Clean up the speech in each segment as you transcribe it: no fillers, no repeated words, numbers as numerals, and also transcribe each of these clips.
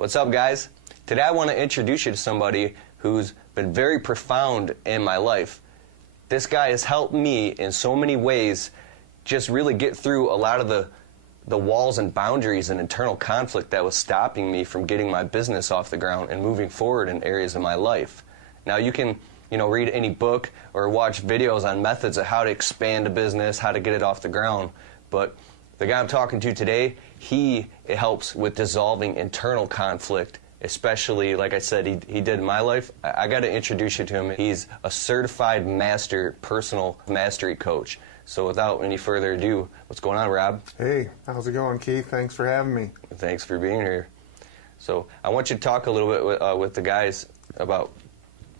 What's up, guys? Today I want to introduce you to somebody who's been very profound in my life. This guy has helped me in so many ways just really get through a lot of the walls and boundaries and internal conflict that was stopping me from getting my business off the ground and moving forward in areas of my life. Now you can read any book or watch videos on methods of how to expand a business, how to get it off the ground, but the guy I'm talking to today, it helps with dissolving internal conflict, especially, like I said, he did in my life. I got to introduce you to him. He's a certified master personal mastery coach. So without any further ado, what's going on, Rob? Hey, how's it going, Keith? Thanks for having me. Thanks for being here. So I want you to talk a little bit with the guys about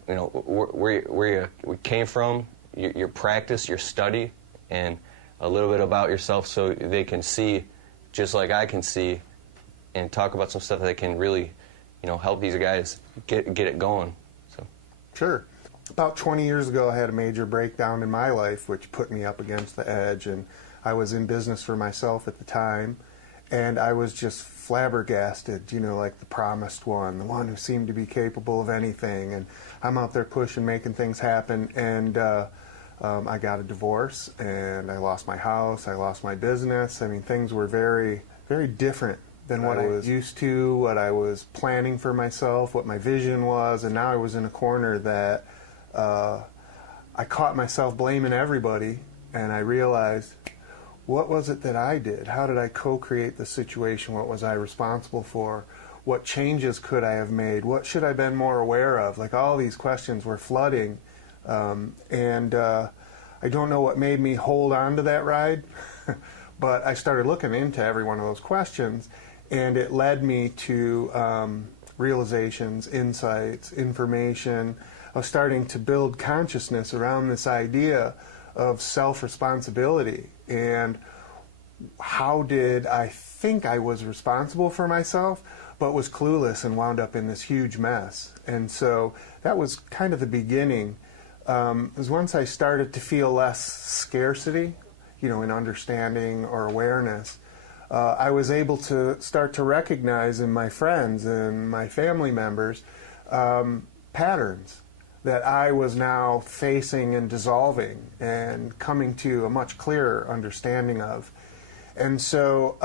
where you came from, your practice, your study, and a little bit about yourself so they can see, just like I can see, and talk about some stuff that can really, help these guys get it going. So. Sure. About 20 years ago, I had a major breakdown in my life, which put me up against the edge, and I was in business for myself at the time, and I was just flabbergasted, like the promised one, the one who seemed to be capable of anything, and I'm out there pushing, making things happen, and I got a divorce, and I lost my house, I lost my business. I mean, things were very, very different than what I was used to, what I was planning for myself, what my vision was, and now I was in a corner that I caught myself blaming everybody, and I realized, what was it that I did? How did I co-create the situation? What was I responsible for? What changes could I have made? What should I have been more aware of? Like, all these questions were flooding. I don't know what made me hold on to that ride, but I started looking into every one of those questions, and it led me to realizations, insights, information. I was starting to build consciousness around this idea of self-responsibility, and how did I think I was responsible for myself, but was clueless and wound up in this huge mess. And so that was kind of the beginning. Is once I started to feel less scarcity, in understanding or awareness, I was able to start to recognize in my friends and my family members patterns that I was now facing and dissolving and coming to a much clearer understanding of. And so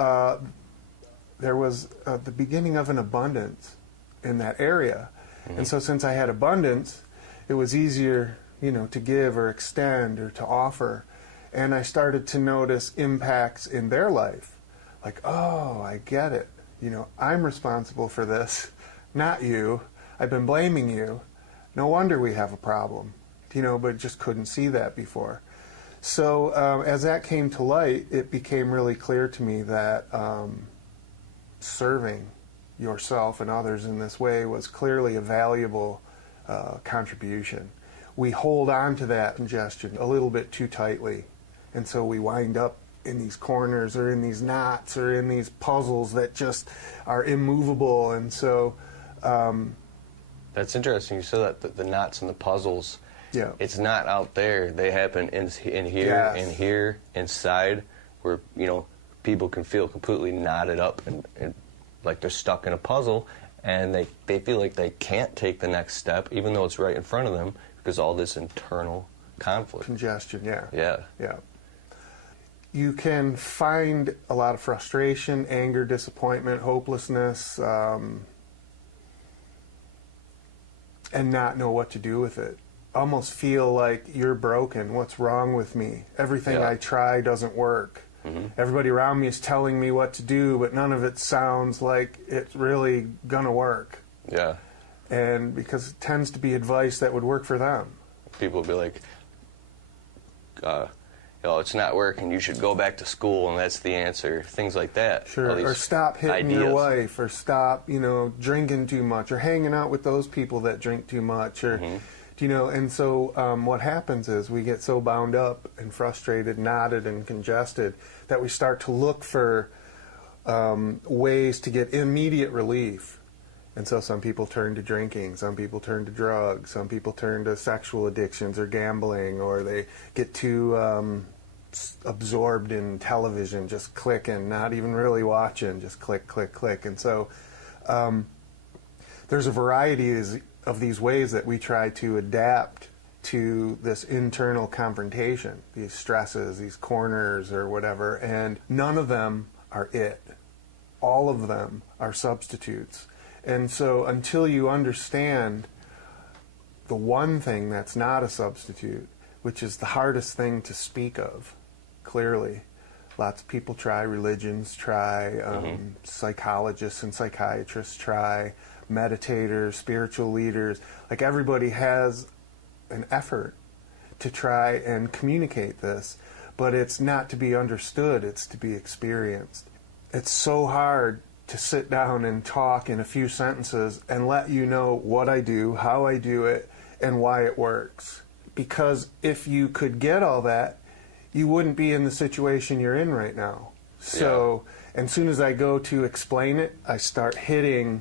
there was the beginning of an abundance in that area. Mm-hmm. And so since I had abundance, it was easier to give or extend or to offer. And I started to notice impacts in their life. Like, oh, I get it. I'm responsible for this, not you. I've been blaming you. No wonder we have a problem, but just couldn't see that before. So as that came to light, it became really clear to me that serving yourself and others in this way was clearly a valuable contribution. We hold on to that congestion a little bit too tightly, and so we wind up in these corners or in these knots or in these puzzles that just are immovable. And so that's interesting. You said that the knots and the puzzles, yeah, it's not out there. They happen in here, yes, and here, inside, where people can feel completely knotted up and like they're stuck in a puzzle, and they feel like they can't take the next step, even though it's right in front of them, because all this internal conflict. Congestion, yeah. Yeah. Yeah. You can find a lot of frustration, anger, disappointment, hopelessness, and not know what to do with it. Almost feel like you're broken. What's wrong with me? Everything I try doesn't work. Mm-hmm. Everybody around me is telling me what to do, but none of it sounds like it's really gonna work. Yeah. And because it tends to be advice that would work for them. People will be like, it's not working, you should go back to school, and that's the answer. Things like that. Sure. Or stop hitting your wife, or stop, drinking too much, or hanging out with those people that drink too much, or, and so what happens is we get so bound up and frustrated, knotted, and congested that we start to look for ways to get immediate relief. And so some people turn to drinking, some people turn to drugs, some people turn to sexual addictions or gambling, or they get too absorbed in television, just clicking, not even really watching, just click, click, click. And so there's a variety of these ways that we try to adapt to this internal confrontation, these stresses, these corners or whatever, and none of them are it. All of them are substitutes. And so until you understand the one thing that's not a substitute, which is the hardest thing to speak of, clearly. Lots of people try, religions try, psychologists and psychiatrists try, meditators, spiritual leaders. Like, everybody has an effort to try and communicate this, but it's not to be understood, it's to be experienced. It's so hard to sit down and talk in a few sentences and let you know what I do, how I do it, and why it works. Because if you could get all that, you wouldn't be in the situation you're in right now. So, as soon as I go to explain it, I start hitting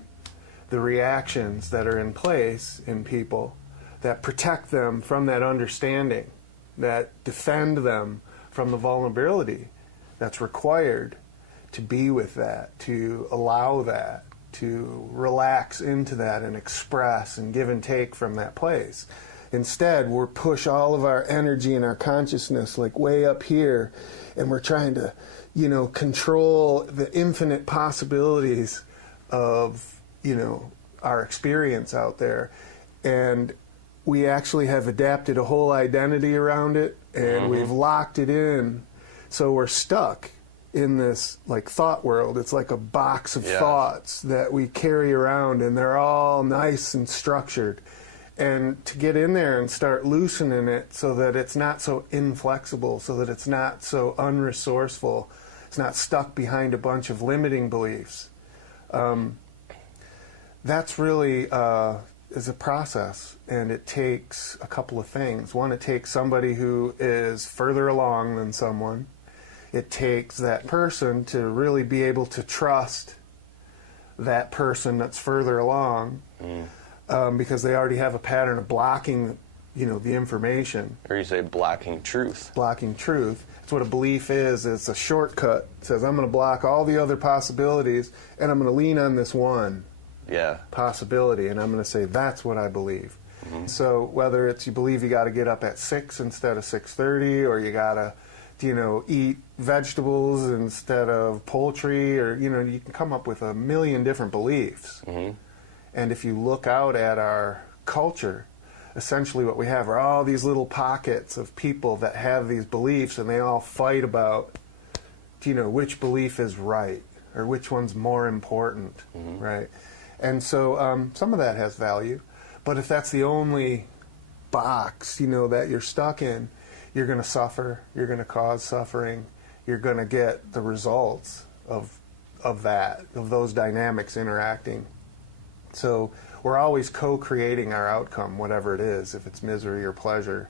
the reactions that are in place in people that protect them from that understanding, that defend them from the vulnerability that's required to be with that, to allow that, to relax into that and express and give and take from that place. Instead, we're push all of our energy and our consciousness like way up here, and we're trying to, control the infinite possibilities of, our experience out there. And we actually have adapted a whole identity around it, and we've locked it in, so we're stuck in this like thought world. It's like a box of thoughts that we carry around, and they're all nice and structured. And to get in there and start loosening it so that it's not so inflexible, so that it's not so unresourceful, it's not stuck behind a bunch of limiting beliefs. That's really is a process, and it takes a couple of things. One, it takes somebody who is further along than someone. It takes that person to really be able to trust that person that's further along, because they already have a pattern of blocking, the information. Or you say blocking truth. Blocking truth. That's what a belief is. It's a shortcut. It says, I'm going to block all the other possibilities, and I'm going to lean on this one possibility, and I'm going to say, that's what I believe. So whether it's you believe you got to get up at 6 instead of 6:30, or you got to eat vegetables instead of poultry, or, you can come up with a million different beliefs. And if you look out at our culture, essentially what we have are all these little pockets of people that have these beliefs, and they all fight about, which belief is right, or which one's more important, right? And so some of that has value, but if that's the only box, that you're stuck in, you're going to suffer, you're going to cause suffering, you're going to get the results of those dynamics interacting. So we're always co-creating our outcome, whatever it is, if it's misery or pleasure.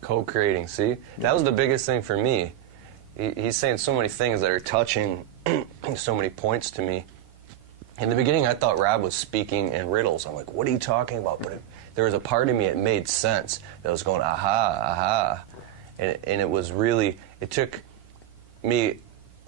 Co-creating, see? That was the biggest thing for me. He's saying so many things that are touching so many points to me. In the beginning, I thought Rob was speaking in riddles. I'm like, what are you talking about? But there was a part of me, it made sense, that was going, aha, aha. And it was really, it took me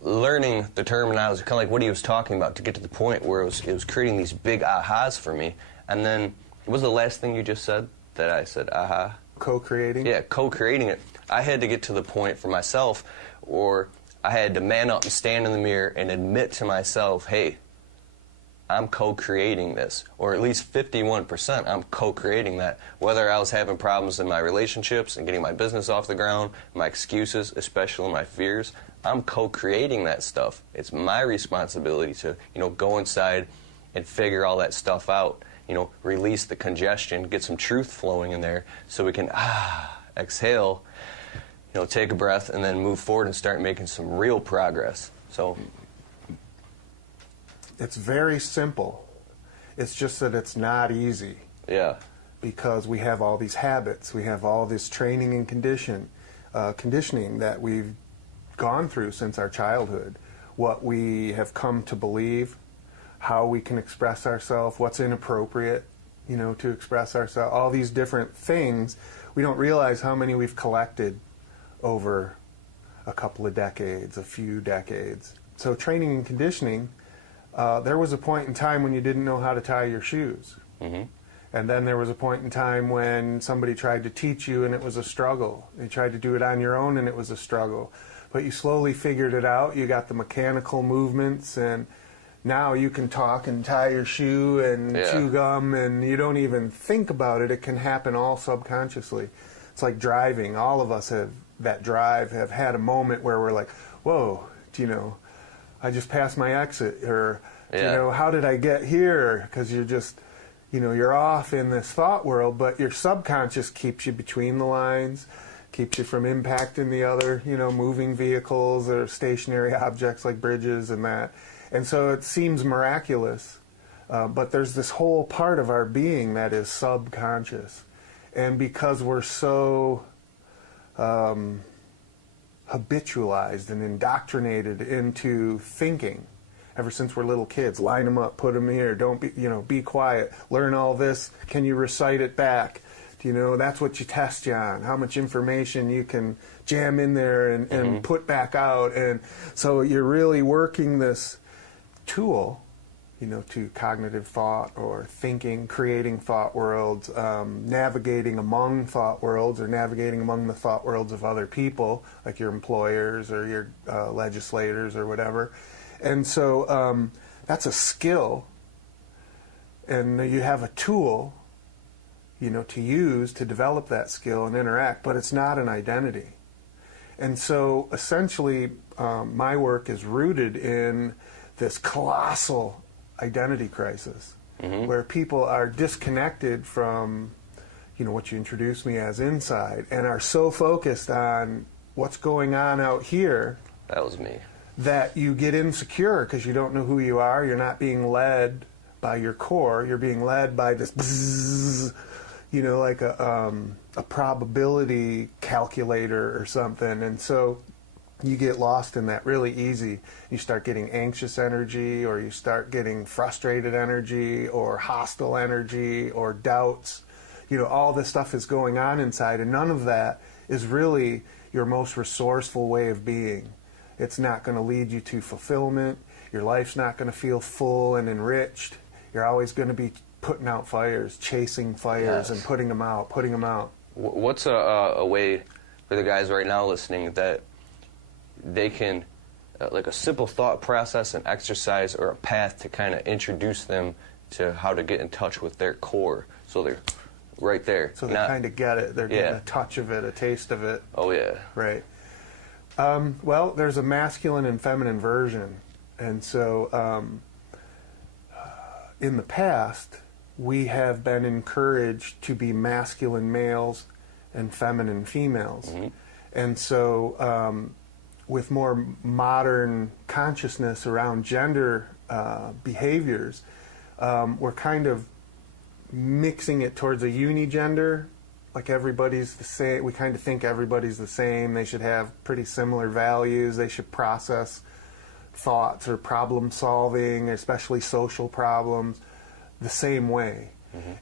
learning the terminology, kind of like what he was talking about, to get to the point where it was creating these big ahas for me. And then, what was the last thing you just said that I said, aha? Co-creating? Yeah, co-creating it. I had to get to the point for myself, or I had to man up and stand in the mirror and admit to myself, hey, I'm co-creating this, or at least 51% I'm co-creating that. Whether I was having problems in my relationships and getting my business off the ground, my excuses, especially my fears, I'm co-creating that stuff. It's my responsibility to, go inside and figure all that stuff out, release the congestion, get some truth flowing in there so we can, exhale, take a breath, and then move forward and start making some real progress. So it's very simple. It's just that it's not easy. Yeah. Because we have all these habits. We have all this training and conditioning that we've gone through since our childhood. What we have come to believe, how we can express ourselves, what's inappropriate, to express ourselves, all these different things. We don't realize how many we've collected over a couple of decades, a few decades. So training and conditioning there was a point in time when you didn't know how to tie your shoes. Mm-hmm. And then there was a point in time when somebody tried to teach you and it was a struggle. You tried to do it on your own and it was a struggle. But you slowly figured it out. You got the mechanical movements, and now you can talk and tie your shoe and chew gum, and you don't even think about it. It can happen all subconsciously. It's like driving. All of us have that drive, have had a moment where we're like, whoa, I just passed my exit, or, how did I get here? Because you're just, you're off in this thought world, but your subconscious keeps you between the lines, keeps you from impacting the other, moving vehicles or stationary objects like bridges and that. And so it seems miraculous, but there's this whole part of our being that is subconscious. And because we're so habitualized and indoctrinated into thinking, ever since we're little kids, line them up, put them here, don't be quiet, learn all this, can you recite it back? That's what you test you on, how much information you can jam in there and put back out. And so you're really working this tool, to cognitive thought or thinking, creating thought worlds, navigating among thought worlds or navigating among the thought worlds of other people, like your employers or your legislators or whatever. And so that's a skill, and you have a tool, to use to develop that skill and interact, but it's not an identity. And so essentially my work is rooted in this colossal identity crisis, where people are disconnected from, what you introduced me as inside, and are so focused on what's going on out here. That was me. That you get insecure because you don't know who you are. You're not being led by your core. You're being led by this bzzz, like a probability calculator or something. And so you get lost in that really easy. You start getting anxious energy, or you start getting frustrated energy, or hostile energy, or doubts. All this stuff is going on inside, and none of that is really your most resourceful way of being. It's not going to lead you to fulfillment. Your life's not going to feel full and enriched. You're always going to be putting out fires, chasing fires, and putting them out. What's a way for the guys right now listening that they can, like a simple thought process, an exercise, or a path to kind of introduce them to how to get in touch with their core, so they're right there. So they kind of get it. They're getting a touch of it, a taste of it. Oh, yeah. Right. Well, there's a masculine and feminine version. And so in the past, we have been encouraged to be masculine males and feminine females. And so with more modern consciousness around gender behaviors, we're kind of mixing it towards a unigender, like everybody's the same. We kind of think everybody's the same. They should have pretty similar values. They should process thoughts or problem solving, especially social problems, the same way.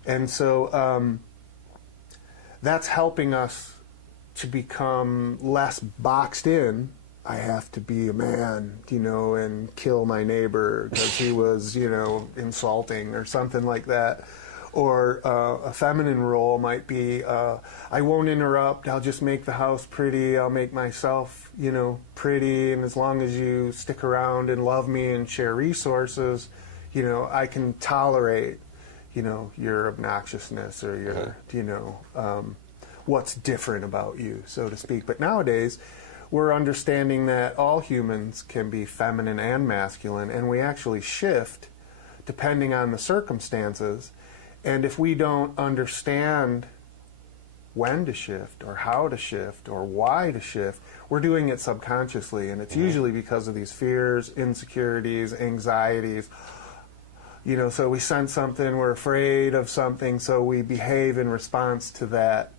And so that's helping us to become less boxed in. I have to be a man, and kill my neighbor because he was, insulting or something like that. Or a feminine role might be, I won't interrupt, I'll just make the house pretty, I'll make myself, pretty, and as long as you stick around and love me and share resources, I can tolerate, your obnoxiousness or your, what's different about you, so to speak. But nowadays, we're understanding that all humans can be feminine and masculine, and we actually shift depending on the circumstances. And if we don't understand when to shift or how to shift or why to shift, we're doing it subconsciously. And it's usually because of these fears, insecurities, anxieties. So we sense something, we're afraid of something, so we behave in response to that,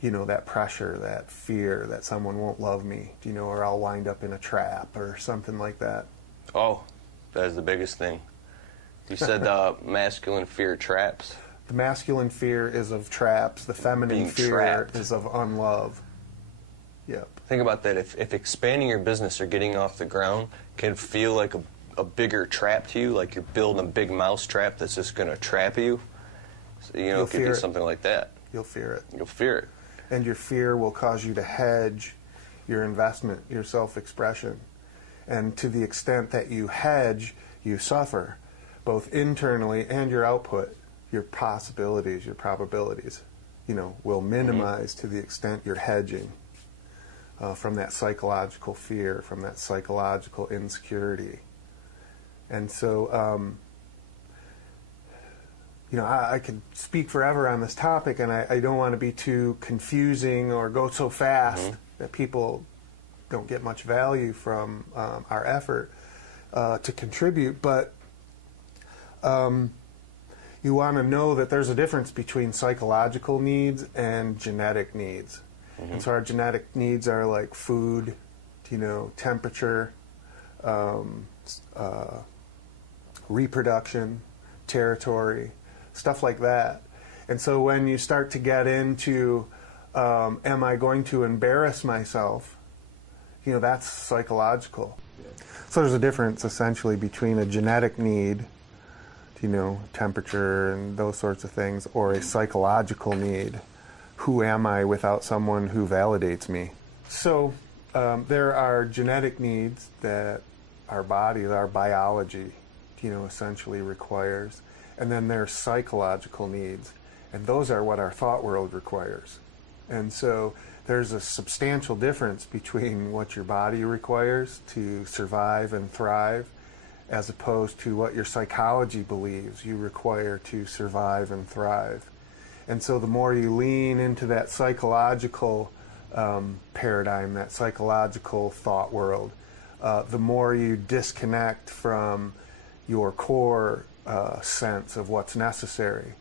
that pressure, that fear that someone won't love me, or I'll wind up in a trap or something like that. Oh, that is the biggest thing. You said masculine fear traps? The masculine fear is of traps. The feminine Being fear trapped. is of unlove. Yep. Think about that. If expanding your business or getting off the ground can feel like a bigger trap to you, like you're building a big mouse trap that's just going to trap you. So, you know, it could be something like that. You'll fear it. You'll fear it. And your fear will cause you to hedge your investment, your self-expression. And to the extent that you hedge, you suffer, both internally and your output. Your possibilities, your probabilities, you know, will minimize to the extent you're hedging from that psychological fear, from that psychological insecurity. And so, you know, I could speak forever on this topic, and I don't want to be too confusing or go so fast that people don't get much value from our effort to contribute. But you want to know that there's a difference between psychological needs and genetic needs. And so our genetic needs are like food, you know, temperature, reproduction, territory, stuff like that. And so when you start to get into, am I going to embarrass myself, you know, that's psychological. So there's a difference essentially between a genetic need, you know, temperature and those sorts of things, or a psychological need. Who am I without someone who validates me? So there are genetic needs that our body, our biology, you know, essentially requires. And then there's psychological needs. And those are what our thought world requires. And so there's a substantial difference between what your body requires to survive and thrive as opposed to what your psychology believes you require to survive and thrive. And so the more you lean into that psychological paradigm, that psychological thought world, the more you disconnect from your core sense of what's necessary.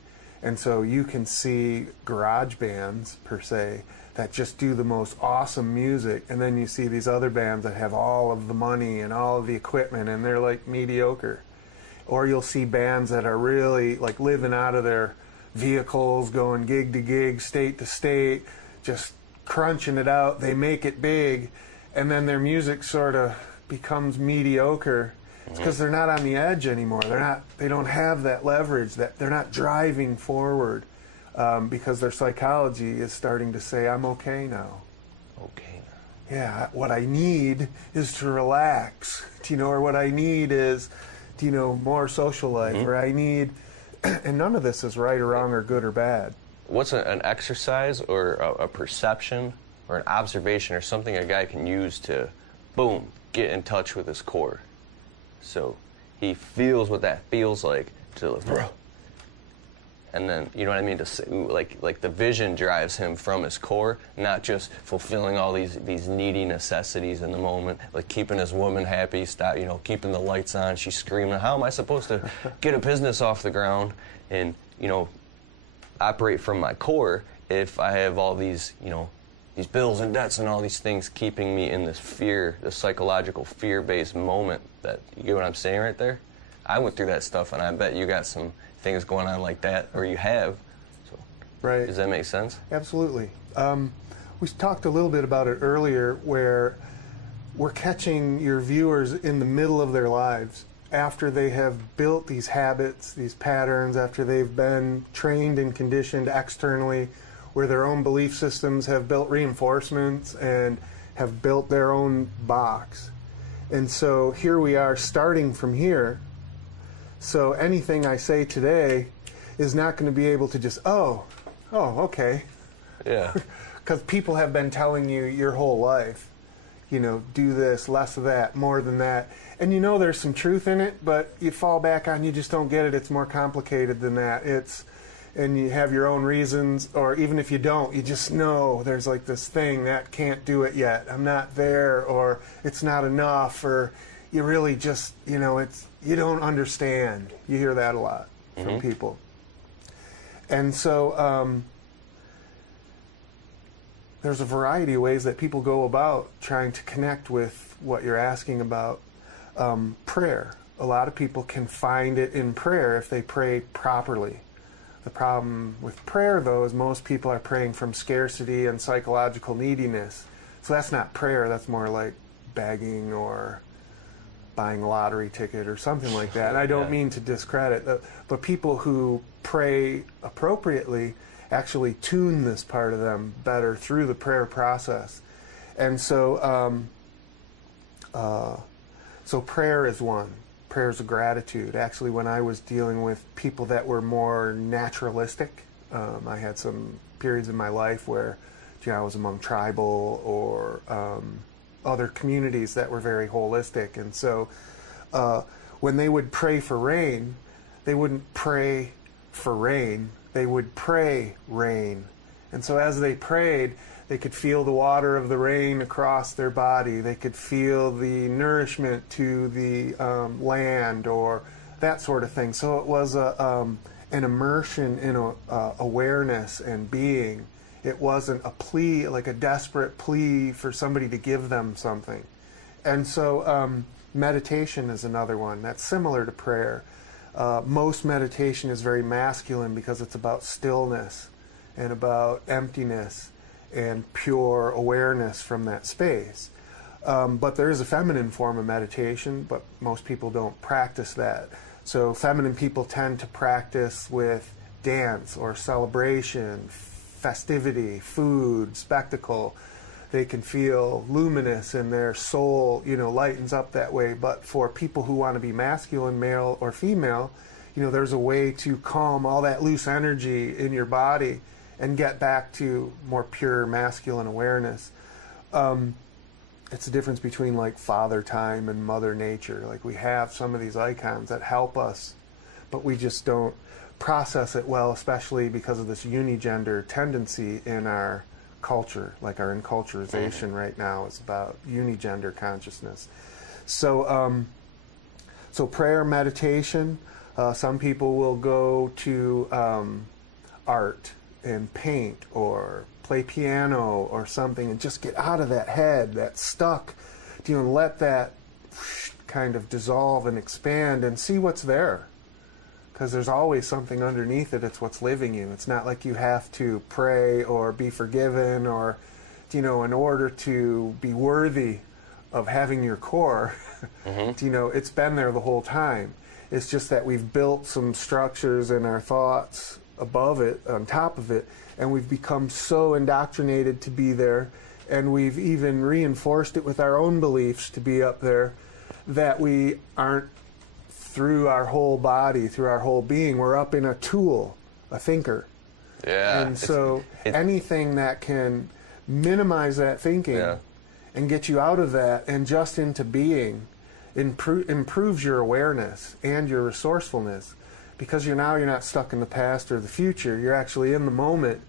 And so you can see garage bands, per se, that just do the most awesome music, and then you see these other bands that have all of the money and all of the equipment, and they're like mediocre. Or you'll see bands that are really like living out of their vehicles, going gig to gig, state to state, just crunching it out. They make it big, and then their music sort of becomes mediocre. It's because they're not on the edge anymore. They don't have that leverage, that they're not driving forward. Because their psychology is starting to say, I'm okay now. Okay. Yeah, what I need is to relax, you know, or what I need is, you know, more social life, or I need, and none of this is right or wrong or good or bad. What's an exercise or a perception or an observation or something a guy can use to, boom, get in touch with his core? So he feels what that feels like to, and then, you know what I mean, to like the vision drives him from his core, not just fulfilling all these needy necessities in the moment, like keeping his woman happy, stop, you know, keeping the lights on, she's screaming, how am I supposed to get a business off the ground and, you know, operate from my core if I have all these, you know, these bills and debts and all these things keeping me in this fear, this psychological fear-based moment that, you get what I'm saying right there? I went through that stuff, and I bet you got some things going on like that, or you have. So, right. Does that make sense? Absolutely. We talked a little bit about it earlier, where we're catching your viewers in the middle of their lives after they have built these habits, these patterns, after they've been trained and conditioned externally, where their own belief systems have built reinforcements and have built their own box. And so here we are starting from here. So anything I say today is not going to be able to just, oh, okay. Yeah. Because people have been telling you your whole life, you know, do this, less of that, more than that. And you know there's some truth in it, but you fall back on, you just don't get it. It's more complicated than that. And you have your own reasons, or even if you don't, you just know there's like this thing that can't do it yet. I'm not there, or it's not enough, or you really just, you know, you don't understand. You hear that a lot from people. And so there's a variety of ways that people go about trying to connect with what you're asking about. Prayer. A lot of people can find it in prayer if they pray properly. The problem with prayer, though, is most people are praying from scarcity and psychological neediness. So that's not prayer, that's more like begging or buying a lottery ticket or something like that. And I don't mean to discredit, but people who pray appropriately actually tune this part of them better through the prayer process. And so, so prayer is one. Prayer is a gratitude. Actually, when I was dealing with people that were more naturalistic, I had some periods in my life where, you know, I was among tribal or other communities that were very holistic. And so when they would pray for rain, they wouldn't pray for rain, they would pray rain. And so as they prayed, they could feel the water of the rain across their body. They could feel the nourishment to the land or that sort of thing. So it was an immersion in awareness and being. It wasn't a plea, like a desperate plea for somebody to give them something. And so meditation is another one that's similar to prayer. Most meditation is very masculine because it's about stillness and about emptiness and pure awareness from that space. But there is a feminine form of meditation, but most people don't practice that. So feminine people tend to practice with dance or celebration, festivity, food, spectacle. They can feel luminous and their soul, you know, lightens up that way. But for people who want to be masculine, male or female, you know, there's a way to calm all that loose energy in your body and get back to more pure masculine awareness. It's the difference between like Father Time and Mother Nature. Like we have some of these icons that help us, but we just don't process it well, especially because of this unigender tendency in our culture. Like our enculturization right now is about unigender consciousness. So, so prayer, meditation. Some people will go to art and paint or play piano or something and just get out of that head that's stuck, you know, and let that kind of dissolve and expand and see what's there. Because there's always something underneath it. It's what's living you. It's not like you have to pray or be forgiven or, you know, in order to be worthy of having your core. You know, it's been there the whole time. It's just that we've built some structures in our thoughts above it, on top of it, and we've become so indoctrinated to be there, and we've even reinforced it with our own beliefs to be up there, that we aren't through our whole body, through our whole being. We're up in a tool, a thinker. Yeah. And so anything that can minimize that thinking and get you out of that and just into being improves your awareness and your resourcefulness, because you're not stuck in the past or the future. You're actually in the moment,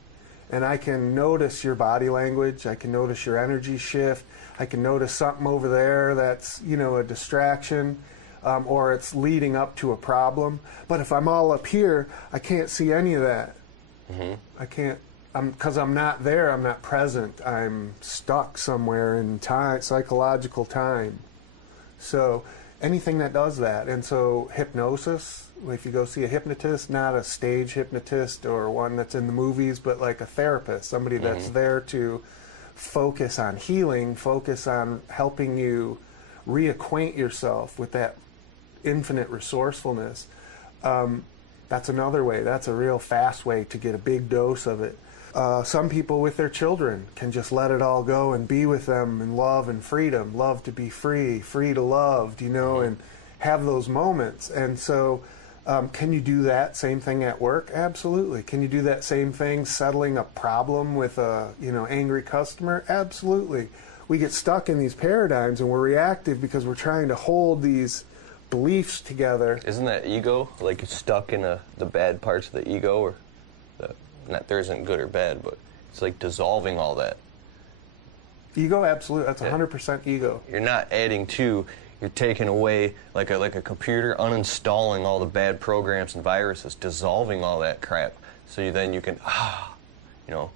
and I can notice your body language. I can notice your energy shift. I can notice something over there that's, you know, a distraction, or it's leading up to a problem. But if I'm all up here, I can't see any of that. I can't, because I'm not there. I'm not present. I'm stuck somewhere in time, psychological time. So anything that does that. And so hypnosis, if you go see a hypnotist, not a stage hypnotist or one that's in the movies, but like a therapist, somebody that's there to focus on healing, focus on helping you reacquaint yourself with that infinite resourcefulness. That's another way. That's a real fast way to get a big dose of it. Some people with their children can just let it all go and be with them in love and freedom, love to be free, free to love, you know, and have those moments. And so can you do that same thing at work? Absolutely. Can you do that same thing settling a problem with a, you know, angry customer? Absolutely. We get stuck in these paradigms and we're reactive because we're trying to hold these beliefs together. Isn't that ego? Like stuck in the bad parts of the ego, or not there isn't good or bad, but it's like dissolving all that. Ego, absolutely. That's 100% ego. You're not adding to, you're taking away like a computer, uninstalling all the bad programs and viruses, dissolving all that crap, so then you can, you know.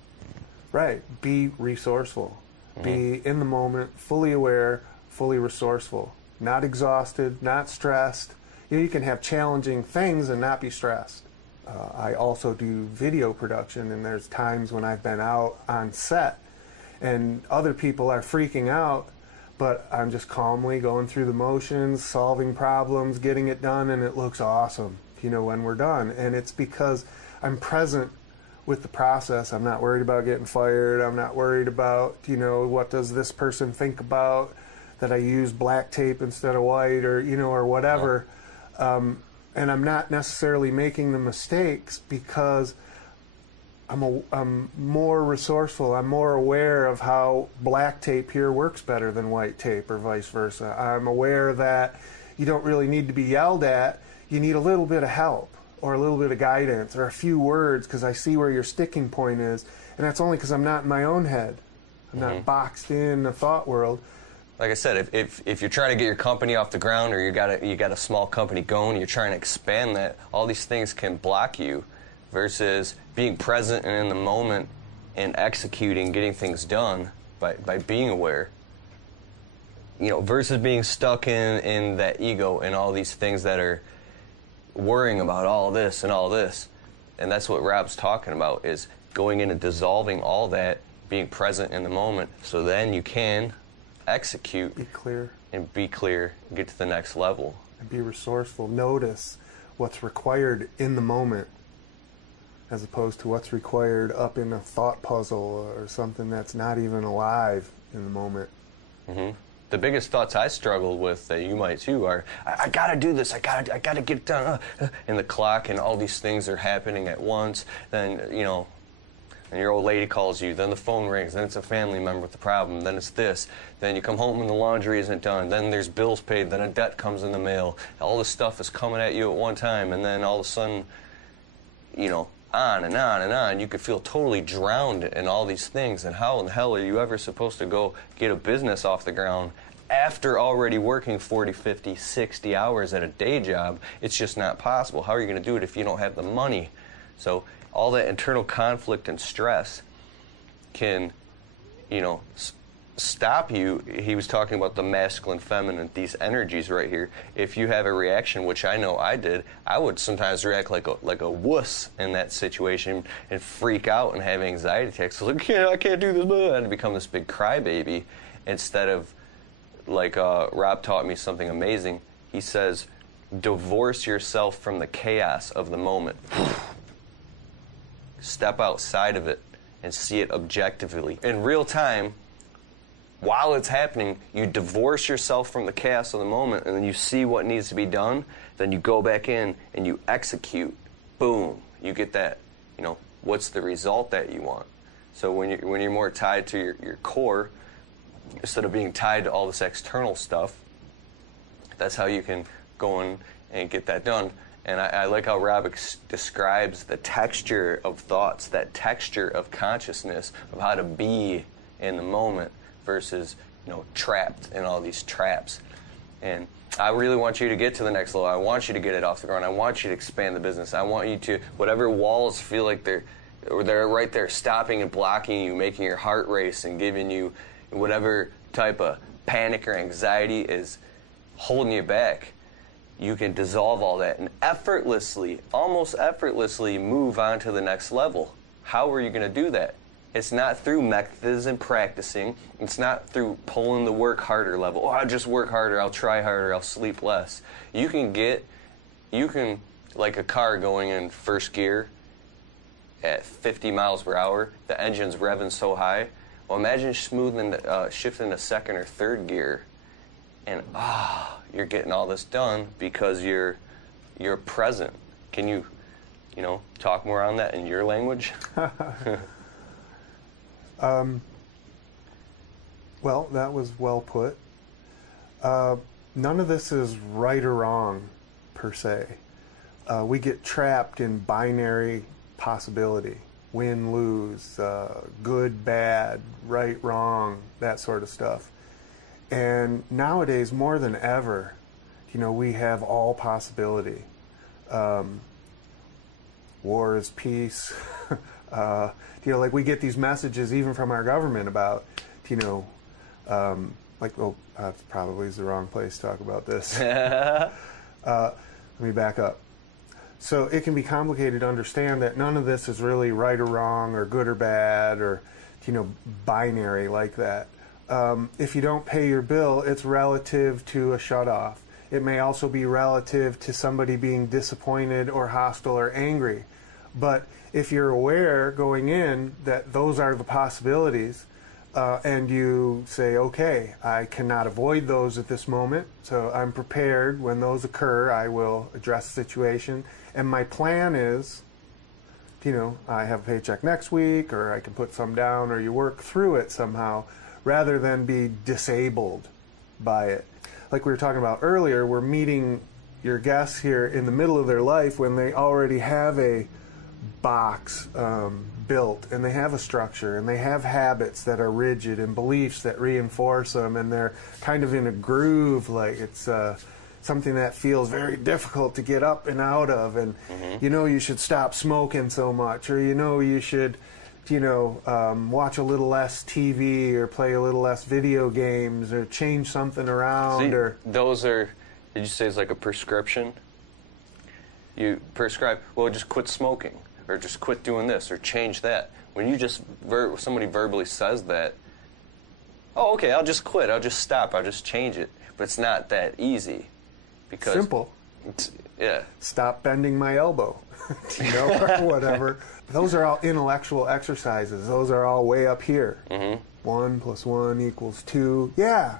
Right. Be resourceful. Be in the moment, fully aware, fully resourceful. Not exhausted, not stressed. You know, you can have challenging things and not be stressed. I also do video production, and there's times when I've been out on set and other people are freaking out, but I'm just calmly going through the motions, solving problems, getting it done, and it looks awesome, when we're done. And it's because I'm present with the process. I'm not worried about getting fired. I'm not worried about, what does this person think about that I use black tape instead of white, or, or whatever. And I'm not necessarily making the mistakes because I'm more resourceful. I'm more aware of how black tape here works better than white tape, or vice versa. I'm aware that you don't really need to be yelled at. You need a little bit of help, or a little bit of guidance, or a few words, because I see where your sticking point is. And that's only because I'm not in my own head. I'm not boxed in the thought world. Like I said, if you're trying to get your company off the ground, or you got a small company going, you're trying to expand that, all these things can block you, versus being present and in the moment and executing, getting things done by being aware. Versus being stuck in that ego and all these things that are worrying about all this and all this. And that's what Rob's talking about, is going in and dissolving all that, being present in the moment, so then you can execute, be clear, and get to the next level. And be resourceful. Notice what's required in the moment, as opposed to what's required up in a thought puzzle or something that's not even alive in the moment. The biggest thoughts I struggle with, that you might too, are I gotta do this, I gotta get it done, and the clock and all these things are happening at once. Then and your old lady calls you, then the phone rings, then it's a family member with the problem, then it's this, then you come home and the laundry isn't done, then there's bills paid, then a debt comes in the mail. All this stuff is coming at you at one time, and then all of a sudden, on and on and on. You could feel totally drowned in all these things. And how in the hell are you ever supposed to go get a business off the ground after already working 40, 50, 60 hours at a day job? It's just not possible. How are you going to do it if you don't have the money? So all that internal conflict and stress can, stop you. He was talking about the masculine, feminine, these energies right here. If you have a reaction, which I know I did, I would sometimes react like a wuss in that situation and freak out and have anxiety attacks. I was like, I can't do this, and become this big crybaby, instead of, like Rob taught me something amazing. He says, divorce yourself from the chaos of the moment. Step outside of it and see it objectively. In real time, while it's happening, you divorce yourself from the chaos of the moment, and then you see what needs to be done. Then you go back in and you execute. Boom, you get that. What's the result that you want? So when you're more tied to your core, instead of being tied to all this external stuff, that's how you can go in and get that done. And I like how Rob describes the texture of thoughts, that texture of consciousness, of how to be in the moment, versus trapped in all these traps. And I really want you to get to the next level. I want you to get it off the ground. I want you to expand the business. I want you to, whatever walls feel like they're right there stopping and blocking you, making your heart race and giving you whatever type of panic or anxiety is holding you back, you can dissolve all that and effortlessly, almost effortlessly, move on to the next level. How are you going to do that? It's not through methods and practicing. It's not through pulling the work harder level. I'll just work harder, I'll try harder, I'll sleep less. You can, like a car going in first gear at 50 miles per hour, the engine's revving so high. Well, imagine shifting to second or third gear, and you're getting all this done because you're present. Can you, talk more on that in your language? Well, that was well put. None of this is right or wrong, per se. We get trapped in binary possibility. Win, lose, good, bad, right, wrong, that sort of stuff. And nowadays, more than ever, we have all possibility. War is peace. Like we get these messages even from our government about, that probably is the wrong place to talk about this. Let me back up. So it can be complicated to understand that none of this is really right or wrong or good or bad or, binary like that. if you don't pay your bill, it's relative to a shutoff. It may also be relative to somebody being disappointed or hostile or angry. But if you're aware going in that those are the possibilities, and you say, okay, I cannot avoid those at this moment, so I'm prepared when those occur, I will address the situation. And my plan is, I have a paycheck next week, or I can put some down, or you work through it somehow, rather than be disabled by it. Like we were talking about earlier, we're meeting your guests here in the middle of their life when they already have a box built, and they have a structure, and they have habits that are rigid and beliefs that reinforce them, and they're kind of in a groove, like it's something that feels very difficult to get up and out of, and you should stop smoking so much, or you should watch a little less TV, or play a little less video games, or change something around. See, or those are, did you say it's like a prescription? You prescribe, well, just quit smoking, or just quit doing this, or change that. When you just, somebody verbally says that, oh, okay, I'll just quit, I'll just stop, I'll just change it. But it's not that easy. Because simple. Yeah. Stop bending my elbow, or whatever. Those are all intellectual exercises. Those are all way up here. 1 + 1 = 2. Yeah,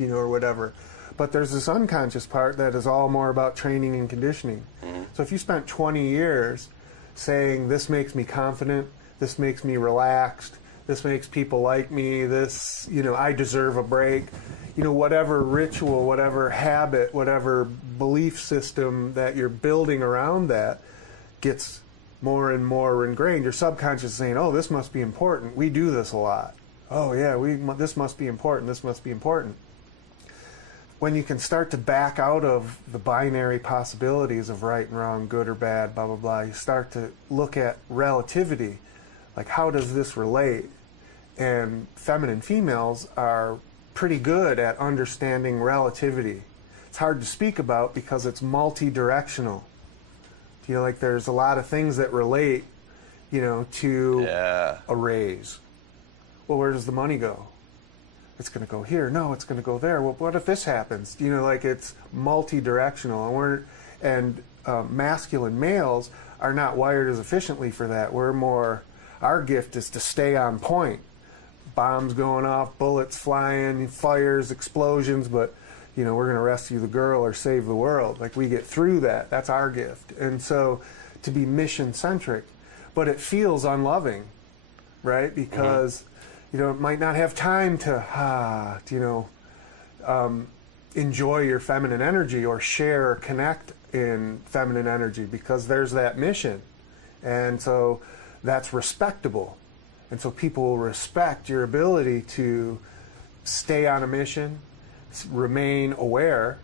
or whatever. But there's this unconscious part that is all more about training and conditioning. So if you spent 20 years saying, this makes me confident, this makes me relaxed, this makes people like me, this, I deserve a break, whatever ritual, whatever habit, whatever belief system that you're building around that gets more and more ingrained. Your subconscious is saying, oh, this must be important. We do this a lot. Oh, yeah, this must be important. This must be important. When you can start to back out of the binary possibilities of right and wrong, good or bad, blah, blah, blah, you start to look at relativity. Like, how does this relate? And feminine females are pretty good at understanding relativity. It's hard to speak about because it's multi-directional. Like there's a lot of things that relate, to a raise. Well, where does the money go? It's going to go here. No, it's going to go there. Well, what if this happens? Like it's multi-directional. And masculine males are not wired as efficiently for that. Our gift is to stay on point. Bombs going off, bullets flying, fires, explosions, but we're going to rescue the girl or save the world. Like we get through that. That's our gift. And so to be mission-centric, but it feels unloving, right? Because it might not have time to enjoy your feminine energy or share or connect in feminine energy, because there's that mission. And so that's respectable. And so people will respect your ability to stay on a mission, remain aware,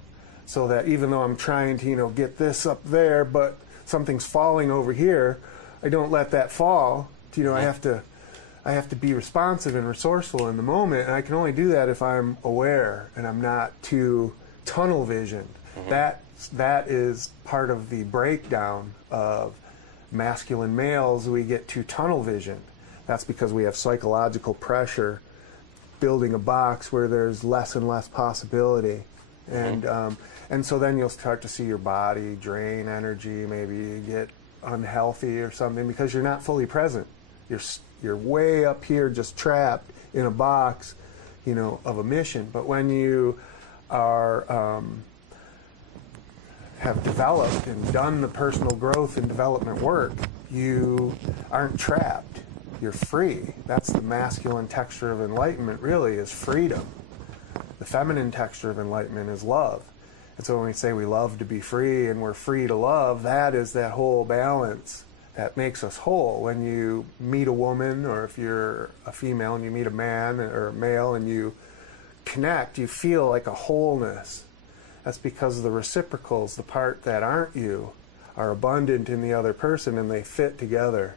so that even though I'm trying to get this up there, but something's falling over here, I don't let that fall. I have to be responsive and resourceful in the moment, and I can only do that if I'm aware and I'm not too tunnel visioned. That is part of the breakdown of masculine males. We get too tunnel visioned. That's because we have psychological pressure building a box where there's less and less possibility. And so then you'll start to see your body drain energy, maybe you get unhealthy or something, because you're not fully present. You're way up here just trapped in a box, of a mission. But when you are have developed and done the personal growth and development work, you aren't trapped. You're free. That's the masculine texture of enlightenment, really, is freedom. The feminine texture of enlightenment is love. And so when we say we love to be free and we're free to love, that is that whole balance that makes us whole. When you meet a woman, or if you're a female and you meet a man or a male and you connect, you feel like a wholeness. That's because the reciprocals, the part that aren't you, are abundant in the other person and they fit together.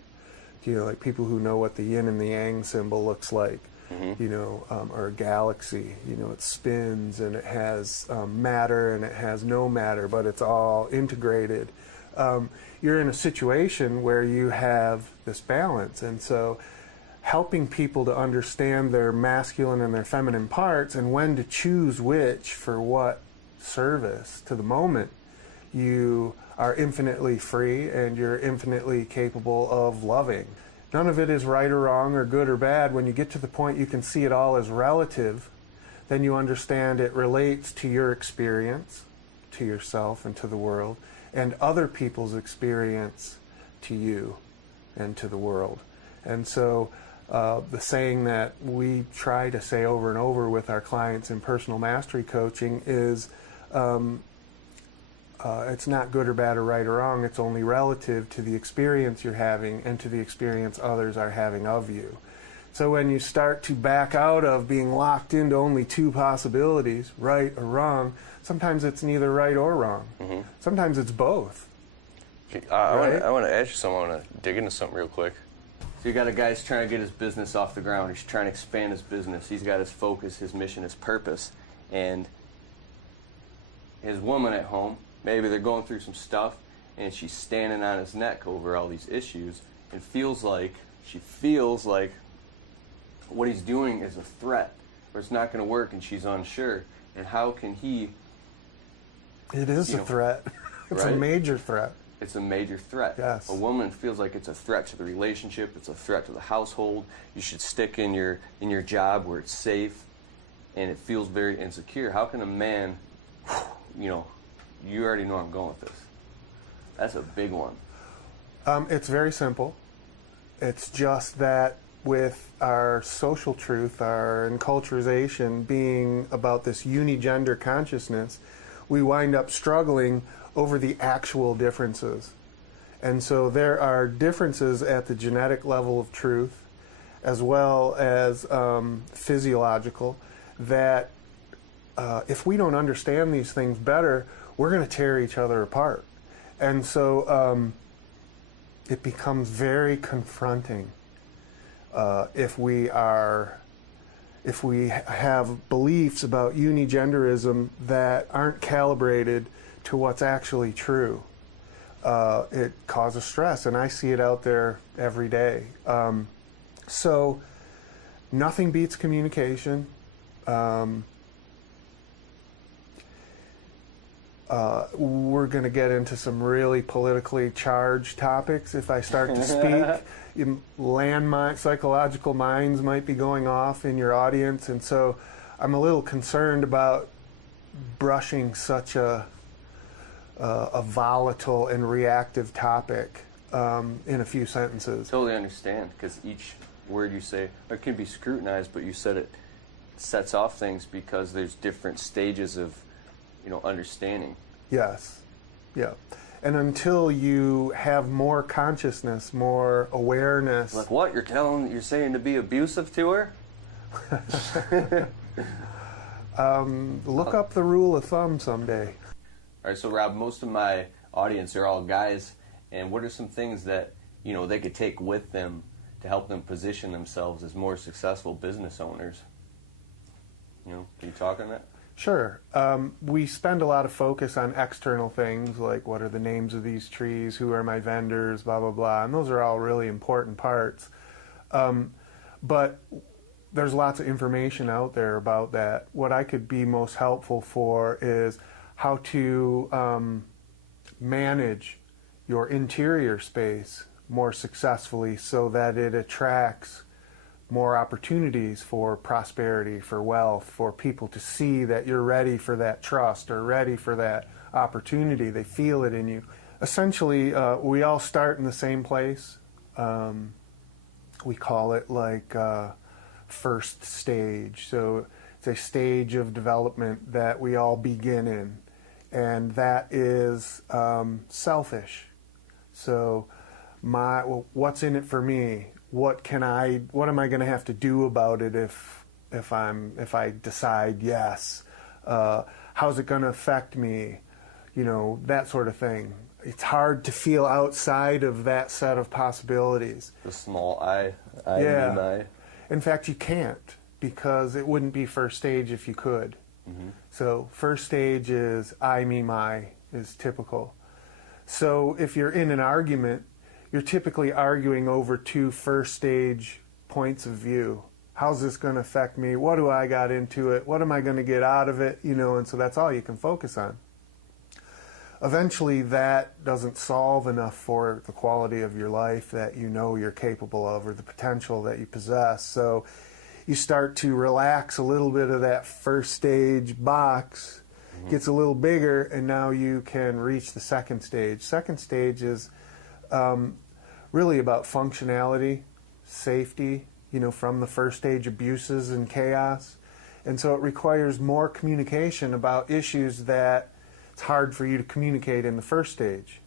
Like people who know what the yin and the yang symbol looks like, or a galaxy, it spins and it has matter and it has no matter, but it's all integrated. You're in a situation where you have this balance. And so helping people to understand their masculine and their feminine parts and when to choose which for what service to the moment, you are infinitely free and you're infinitely capable of loving. None of it is right or wrong or good or bad. When you get to the point you can see it all as relative, then you understand it relates to your experience, to yourself and to the world, and other people's experience to you and to the world. And so the saying that we try to say over and over with our clients in personal mastery coaching is it's not good or bad or right or wrong, it's only relative to the experience you're having and to the experience others are having of you. So when you start to back out of being locked into only two possibilities, right or wrong, sometimes it's neither right or wrong. Mm-hmm. Sometimes it's both. I want to ask you something. I want to dig into something real quick. So you got a guy who's trying to get his business off the ground. He's trying to expand his business. He's got his focus, his mission, his purpose. And his woman at home, maybe they're going through some stuff, and she's standing on his neck over all these issues and she feels like what he's doing is a threat, or it's not going to work, and she's unsure. And how can he... It is a threat. It's right? a major threat. It's a major threat. Yes. A woman feels like it's a threat to the relationship, it's a threat to the household. You should stick in your job where it's safe, and it feels very insecure. How can a man, you already know I'm going with this. That's a big one. It's very simple. It's just that with our social truth, our enculturization being about this unigender consciousness, we wind up struggling over the actual differences. And so there are differences at the genetic level of truth as well as physiological that if we don't understand these things better, we're going to tear each other apart. And so it becomes very confronting if we have beliefs about unigenderism that aren't calibrated to what's actually true. It causes stress, and I see it out there every day. So nothing beats communication. We're going to get into some really politically charged topics if I start to speak. Psychological mines might be going off in your audience, and so I'm a little concerned about brushing such a volatile and reactive topic in a few sentences. Totally understand, because each word you say, it can be scrutinized, but you said it sets off things because there's different stages of understanding. Yes. Yeah. And until you have more consciousness, more awareness. Like what? You're saying to be abusive to her? Look up the rule of thumb someday. All right, so Rob, most of my audience are all guys, and what are some things that they could take with them to help them position themselves as more successful business owners? Can you talk on that? Sure. We spend a lot of focus on external things like what are the names of these trees, who are my vendors, blah, blah, blah, and those are all really important parts. But there's lots of information out there about that. What I could be most helpful for is how to manage your interior space more successfully so that it attracts more opportunities for prosperity, for wealth, for people to see that you're ready for that trust or ready for that opportunity. They feel it in you. Essentially, we all start in the same place. We call it like first stage. So it's a stage of development that we all begin in, and that is selfish. So what's in it for me? What am I going to have to do about it if I decide yes? How's it going to affect me? That sort of thing. It's hard to feel outside of that set of possibilities. The small I yeah. mean I. In fact, you can't, because it wouldn't be first stage if you could. Mm-hmm. So first stage is I, me, my is typical. So if you're in an argument, you're typically arguing over two first stage points of view. How's this going to affect me? What do I got into it? What am I going to get out of it? And so that's all you can focus on. Eventually, that doesn't solve enough for the quality of your life that you're capable of, or the potential that you possess. So you start to relax a little bit of that first stage box, gets a little bigger, and now you can reach the second stage. Second stage is really about functionality, safety, from the first stage abuses and chaos. And so it requires more communication about issues that it's hard for you to communicate in the first stage.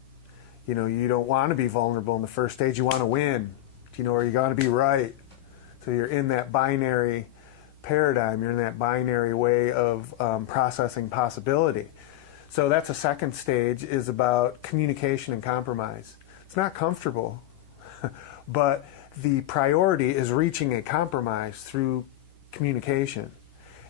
You don't want to be vulnerable in the first stage. You want to win, or you got to be right. So you're in that binary paradigm. You're in that binary way of processing possibility. So that's a second stage, is about communication and compromise. It's not comfortable, but the priority is reaching a compromise through communication.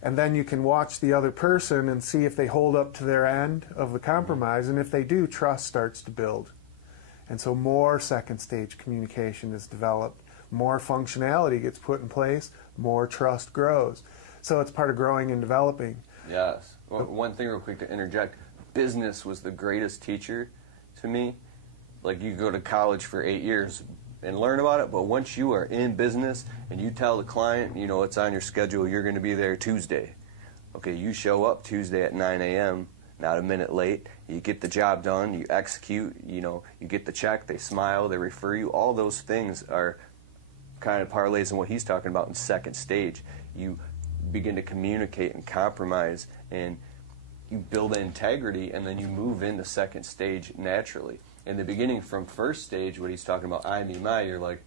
And then you can watch the other person and see if they hold up to their end of the compromise. And if they do, trust starts to build. And so more second stage communication is developed. More functionality gets put in place. More trust grows. So it's part of growing and developing. Yes. Well, one thing real quick to interject. Business was the greatest teacher to me. Like, you go to college for 8 years and learn about it, but once you are in business and you tell the client, it's on your schedule, you're going to be there Tuesday. Okay, you show up Tuesday at 9 a.m., not a minute late, you get the job done, you execute, you get the check, they smile, they refer you. All those things are kind of parlays in what he's talking about in second stage. You begin to communicate and compromise, and you build integrity, and then you move into second stage naturally. In the beginning, from first stage, what he's talking about, I, me, my, you're like,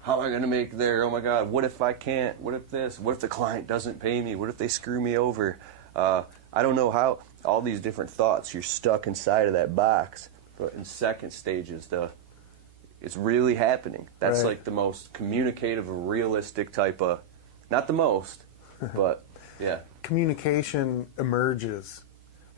how am I going to make there? Oh my God, what if I can't? What if this? What if the client doesn't pay me? What if they screw me over? I don't know how. All these different thoughts, you're stuck inside of that box. But in second stage it's really happening. That's right. Like the most communicative, realistic type of, not the most, but yeah. Communication emerges.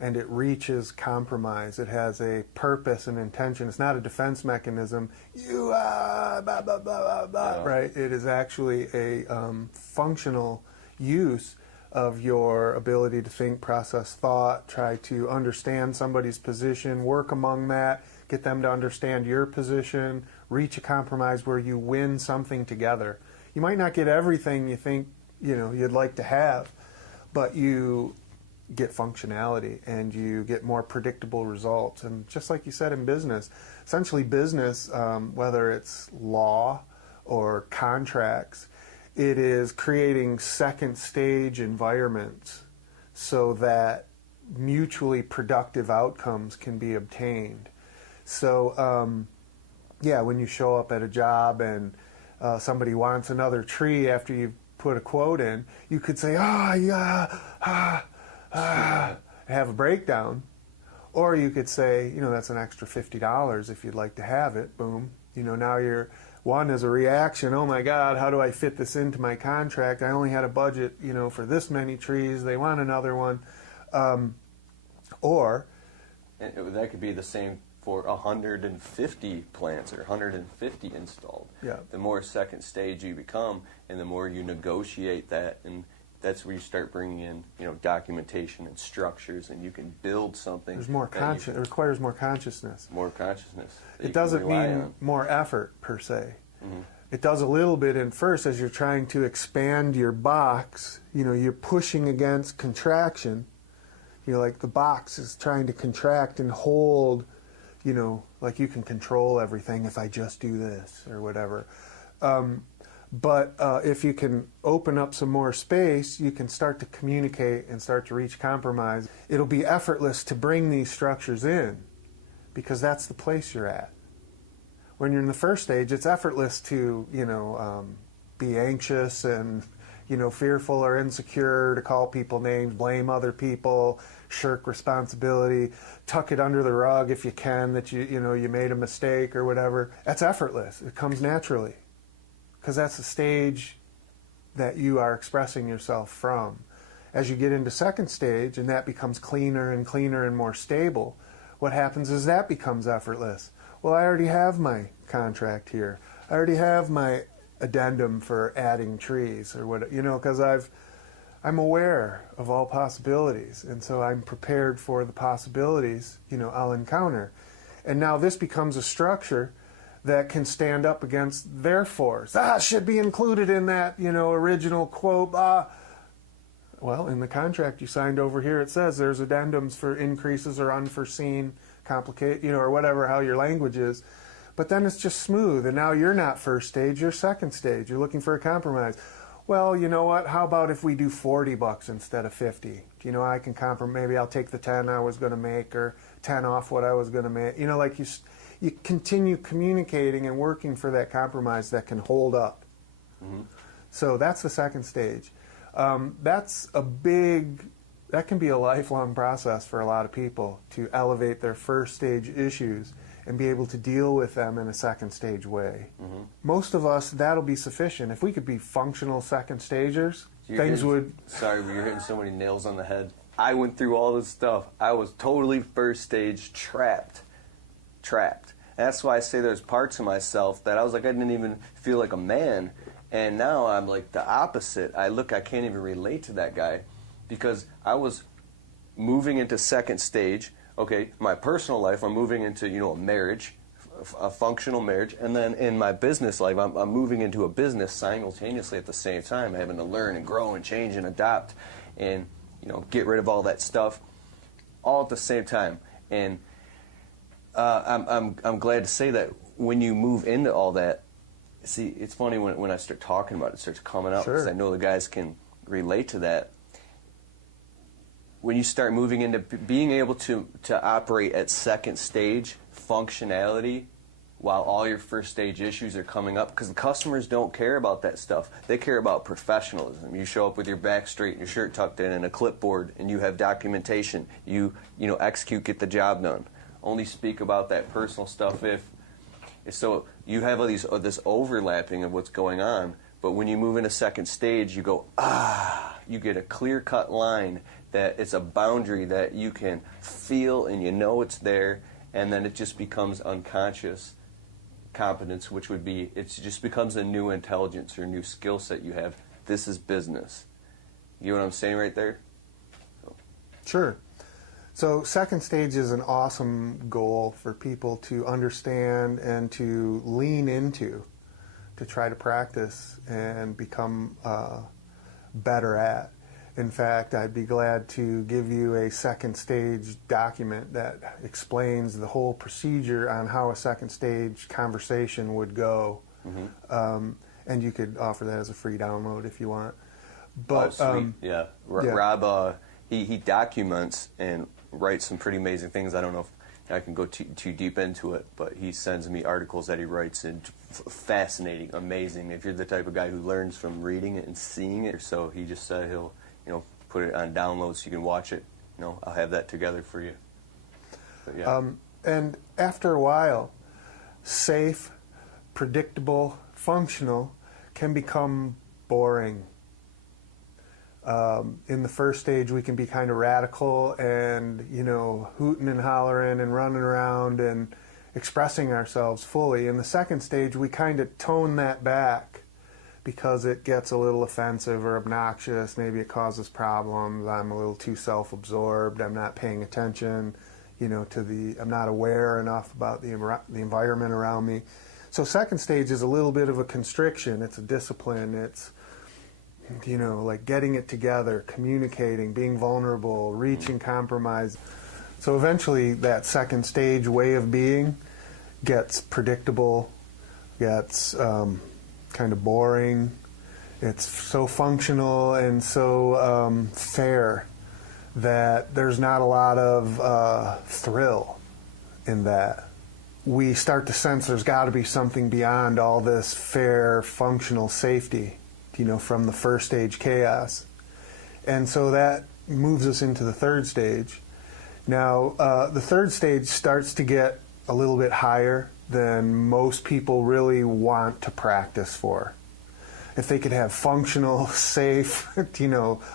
And it reaches compromise. It has a purpose and intention. It's not a defense mechanism. Blah, blah, blah, blah, blah, right? It is actually a functional use of your ability to think, process thought, try to understand somebody's position, work among that, get them to understand your position, reach a compromise where you win something together. You might not get everything you think you'd like to have, but you get functionality and you get more predictable results. And just like you said in business, essentially business, whether it's law or contracts, it is creating second stage environments so that mutually productive outcomes can be obtained. So when you show up at a job and somebody wants another tree after you've put a quote in, you could say, have a breakdown, or you could say, that's an extra $50 if you'd like to have it. Boom. Now you're one is a reaction. Oh my God, how do I fit this into my contract? I only had a budget, for this many trees. They want another one. Or that could be the same for 150 plants or 150 installed. Yeah. The more second stage you become, and the more you negotiate that, and that's where you start bringing in, documentation and structures, and you can build something. There's more it requires more consciousness. More consciousness. It doesn't mean more effort per se. Mm-hmm. It does a little bit in first as you're trying to expand your box. You're pushing against contraction. Like the box is trying to contract and hold. Like you can control everything if I just do this or whatever. But if you can open up some more space, you can start to communicate and start to reach compromise. It'll be effortless to bring these structures in because that's the place you're at. When you're in the first stage, it's effortless to, be anxious and, fearful or insecure, to call people names, blame other people, shirk responsibility, tuck it under the rug if you can that you made a mistake or whatever. That's effortless. It comes naturally. Because that's the stage that you are expressing yourself from. As you get into second stage and that becomes cleaner and cleaner and more stable, what happens is that becomes effortless. Well, I already have my contract here. I already have my addendum for adding trees or what, because I'm aware of all possibilities, and so I'm prepared for the possibilities, I'll encounter. And now this becomes a structure that can stand up against their force. Should be included in that, original quote. Well, in the contract you signed over here, it says there's addendums for increases or unforeseen, complicate, or whatever, how your language is. But then it's just smooth, and now you're not first stage, you're second stage. You're looking for a compromise. Well, you know what? How about if we do $40 instead of 50? I can compromise. Maybe I'll take the 10 I was going to make, or 10 off what I was going to make. Like you continue communicating and working for that compromise that can hold up. Mm-hmm. So that's the second stage. That can be a lifelong process for a lot of people to elevate their first stage issues and be able to deal with them in a second stage way. Mm-hmm. Most of us, that'll be sufficient. If we could be functional second stagers, Sorry, but you're hitting so many nails on the head. I went through all this stuff. I was totally first stage trapped. And that's why I say there's parts of myself that I was like, I didn't even feel like a man. And now I'm like the opposite. I can't even relate to that guy because I was moving into second stage. Okay, my personal life, I'm moving into, a marriage, a functional marriage. And then in my business life, I'm moving into a business simultaneously at the same time, having to learn and grow and change and adapt and, get rid of all that stuff all at the same time. And I'm glad to say that when you move into all that, see, it's funny when I start talking about it, it starts coming up because I know the guys can relate to that. When you start moving into being able to operate at second stage functionality while all your first stage issues are coming up, because the customers don't care about that stuff. They care about professionalism. You show up with your back straight and your shirt tucked in and a clipboard and you have documentation. You execute, get the job done. Only speak about that personal stuff if so you have all this overlapping of what's going on, but when you move into second stage, you go, you get a clear-cut line that it's a boundary that you can feel and it's there, and then it just becomes unconscious competence, which would be, it just becomes a new intelligence or a new skill set you have. This is business. You know what I'm saying right there? Sure. So second stage is an awesome goal for people to understand and to lean into, to try to practice and become better at. In fact, I'd be glad to give you a second stage document that explains the whole procedure on how a second stage conversation would go. Mm-hmm. And you could offer that as a free download if you want. But, sweet. Yeah. Rob, he documents and writes some pretty amazing things. I don't know if I can go too deep into it, but he sends me articles that he writes, and fascinating, amazing. If you're the type of guy who learns from reading it and seeing it, so he just said he'll put it on download so you can watch it. I'll have that together for you. But, yeah. And after a while, safe, predictable, functional can become boring. In the first stage, we can be kind of radical and, hooting and hollering and running around and expressing ourselves fully. In the second stage, we kind of tone that back because it gets a little offensive or obnoxious. Maybe it causes problems. I'm a little too self-absorbed. I'm not paying attention, I'm not aware enough about the environment around me. So second stage is a little bit of a constriction. It's a discipline. It's like getting it together, communicating, being vulnerable, reaching compromise. So eventually that second stage way of being gets predictable, gets kind of boring. It's so functional and so fair that there's not a lot of thrill in that. We start to sense there's got to be something beyond all this fair, functional safety, from the first stage chaos. And so that moves us into the third stage. Now, the third stage starts to get a little bit higher than most people really want to practice for. If they could have functional, safe,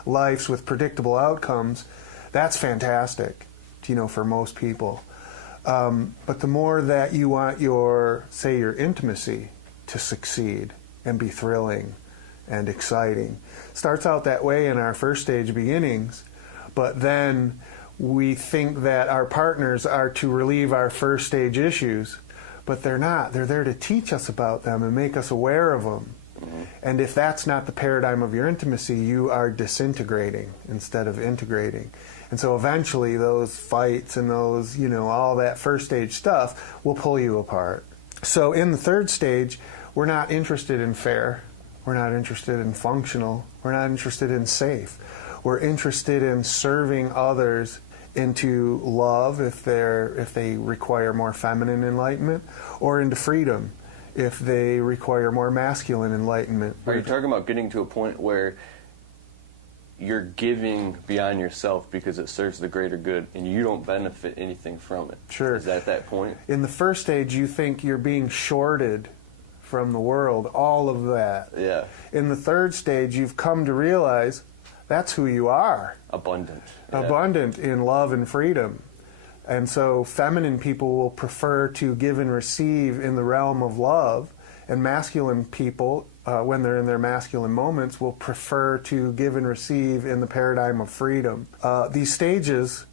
lives with predictable outcomes, that's fantastic, for most people. But the more that you want your intimacy to succeed, and be thrilling and exciting. Starts out that way in our first stage beginnings, but then we think that our partners are to relieve our first stage issues, but they're not. They're there to teach us about them and make us aware of them. And if that's not the paradigm of your intimacy, you are disintegrating instead of integrating. And so eventually those fights and those, all that first stage stuff will pull you apart. So in the third stage, we're not interested in fair. We're not interested in functional. We're not interested in safe. We're interested in serving others into love if they require more feminine enlightenment, or into freedom if they require more masculine enlightenment. Are you talking about getting to a point where you're giving beyond yourself because it serves the greater good and you don't benefit anything from it? Sure. Is that that point? In the first stage, you think you're being shorted from the world, all of that. Yeah. In the third stage, you've come to realize that's who you are. Abundant. Abundant in love and freedom. And so feminine people will prefer to give and receive in the realm of love, and masculine people, when they're in their masculine moments, will prefer to give and receive in the paradigm of freedom. These stages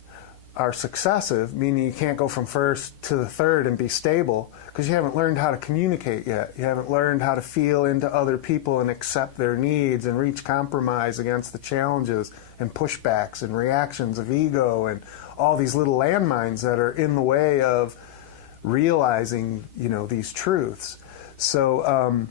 are successive, meaning you can't go from first to the third and be stable, because you haven't learned how to communicate yet. You haven't learned how to feel into other people and accept their needs and reach compromise against the challenges and pushbacks and reactions of ego and all these little landmines that are in the way of realizing, these truths. So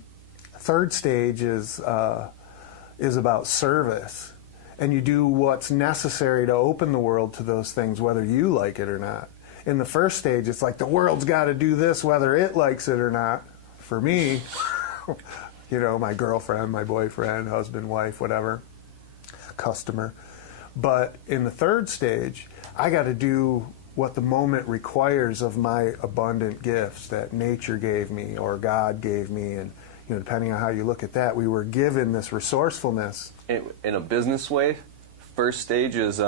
third stage is about service, and you do what's necessary to open the world to those things, whether you like it or not. In the first stage, it's like the world's got to do this whether it likes it or not. For me, my girlfriend, my boyfriend, husband, wife, whatever, customer. But in the third stage, I got to do what the moment requires of my abundant gifts that nature gave me or God gave me. And, depending on how you look at that, we were given this resourcefulness. In a business way, first stage is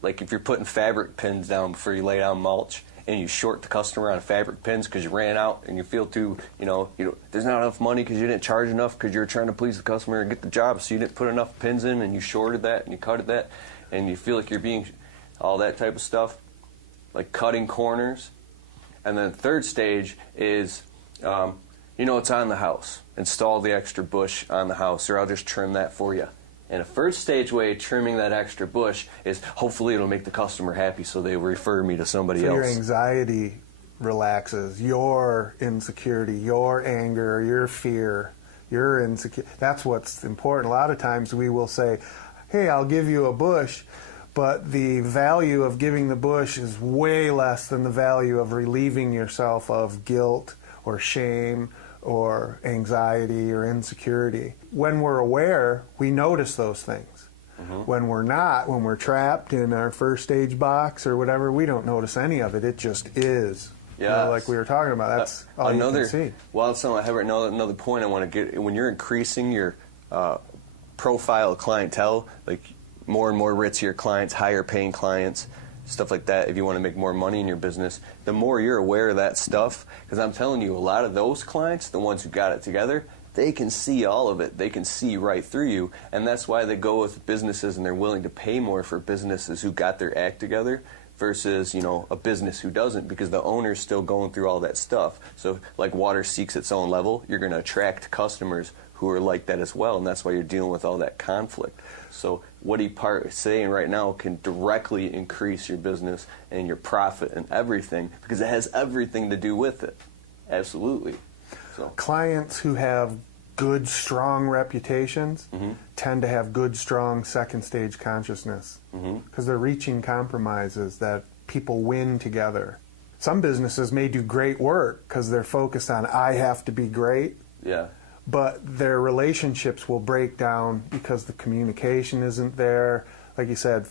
like if you're putting fabric pins down before you lay down mulch, and you short the customer on fabric pins because you ran out and you feel too, there's not enough money because you didn't charge enough because you were trying to please the customer and get the job, so you didn't put enough pins in, and you shorted that and you cutted that, and you feel like you're being all that type of stuff, like cutting corners. And then third stage is, it's on the house. Install the extra bush on the house, or I'll just trim that for you. And a first stage way of trimming that extra bush is hopefully it'll make the customer happy so they refer me to somebody else. Your anxiety relaxes, your insecurity, your anger, your fear, your insecurity. That's what's important. A lot of times we will say, hey, I'll give you a bush, but the value of giving the bush is way less than the value of relieving yourself of guilt or shame or anxiety or insecurity. When we're aware, we notice those things. Mm-hmm. When we're not, when we're trapped in our first stage box or whatever, we don't notice any of it. It just is. Yeah, like we were talking about. That's all you can see. Well, I have another point I want to get. When you're increasing your profile of clientele, like more and more ritzier clients, higher paying clients, stuff like that, if you want to make more money in your business, the more you're aware of that stuff, because I'm telling you, a lot of those clients, the ones who got it together, they can see all of it. They can see right through you, and that's why they go with businesses and they're willing to pay more for businesses who got their act together versus, a business who doesn't, because the owner's still going through all that stuff. So like water seeks its own level, you're going to attract customers who are like that as well, and that's why you're dealing with all that conflict. So what he's saying right now can directly increase your business and your profit and everything, because it has everything to do with it. Absolutely. So clients who have good, strong reputations mm-hmm. tend to have good, strong second stage consciousness, because they're reaching compromises that people win together. Some businesses may do great work because they're focused on, I have to be great. Yeah. But their relationships will break down because the communication isn't there. Like you said,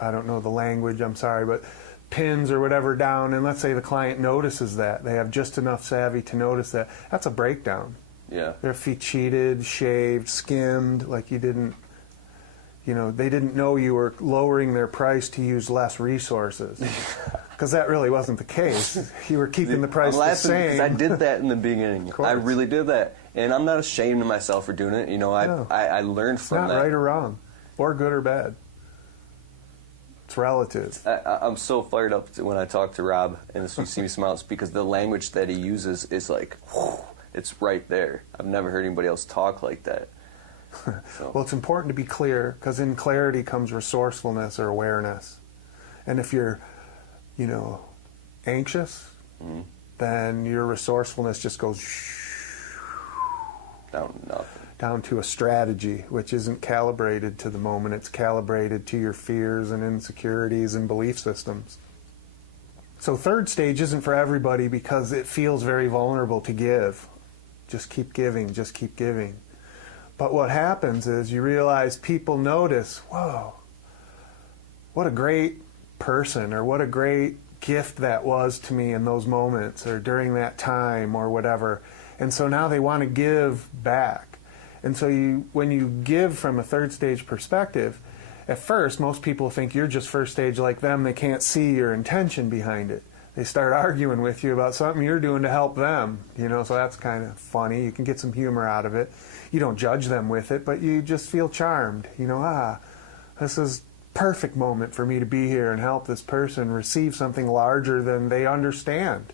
I don't know the language, I'm sorry, but pins or whatever down, and let's say the client notices that. They have just enough savvy to notice that. That's a breakdown. Yeah. Their feet cheated, shaved, skimmed, like you didn't You know, they didn't know you were lowering their price to use less resources. Because that really wasn't the case. You were keeping the price the same. Because I did that in the beginning. I really did that. And I'm not ashamed of myself for doing it. You know, I learned from that. It's not right or wrong, or good or bad. It's relative. I'm so fired up when I talk to Rob and you see me smile. It's because the language that he uses is like, whew, it's right there. I've never heard anybody else talk like that. So. Well, it's important to be clear, because in clarity comes resourcefulness or awareness. And if you're, you know, anxious, then your resourcefulness just goes down to nothing. Down to a strategy, which isn't calibrated to the moment. It's calibrated to your fears and insecurities and belief systems. So third stage isn't for everybody because it feels very vulnerable to give. Just keep giving, just keep giving. But what happens is you realize people notice, whoa, what a great person, or what a great gift that was to me in those moments or during that time or whatever. And so now they want to give back. And so when you give from a third stage perspective, at first most people think you're just first stage like them. They can't see your intention behind it. They start arguing with you about something you're doing to help them, you know, so that's kind of funny. You can get some humor out of it. You don't judge them with it, but you just feel charmed. You know, this is perfect moment for me to be here and help this person receive something larger than they understand.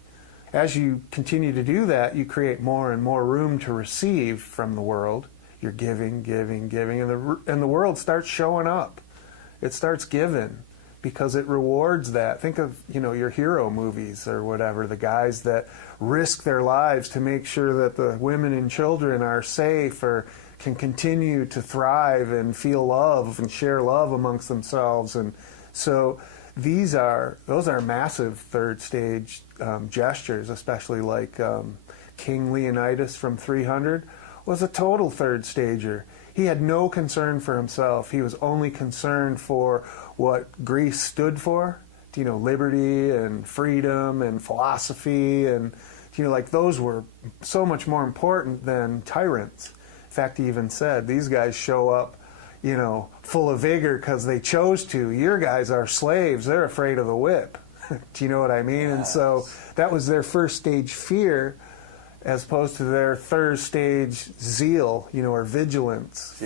As you continue to do that, you create more and more room to receive from the world. You're giving, giving, giving, and the world starts showing up. It starts giving because it rewards that. Think of, you know, your hero movies or whatever, the guys that risk their lives to make sure that the women and children are safe or can continue to thrive and feel love and share love amongst themselves. And so those are massive third stage gestures, especially like King Leonidas from 300 was a total third stager. He had no concern for himself. He was only concerned for what Greece stood for, you know, liberty and freedom and philosophy, and, you know, like those were so much more important than tyrants. In fact, he even said, these guys show up, you know, full of vigor because they chose to. Your guys are slaves. They're afraid of the whip. Do you know what I mean? Yes. And so that was their first stage fear, as opposed to their third stage zeal, you know, or vigilance.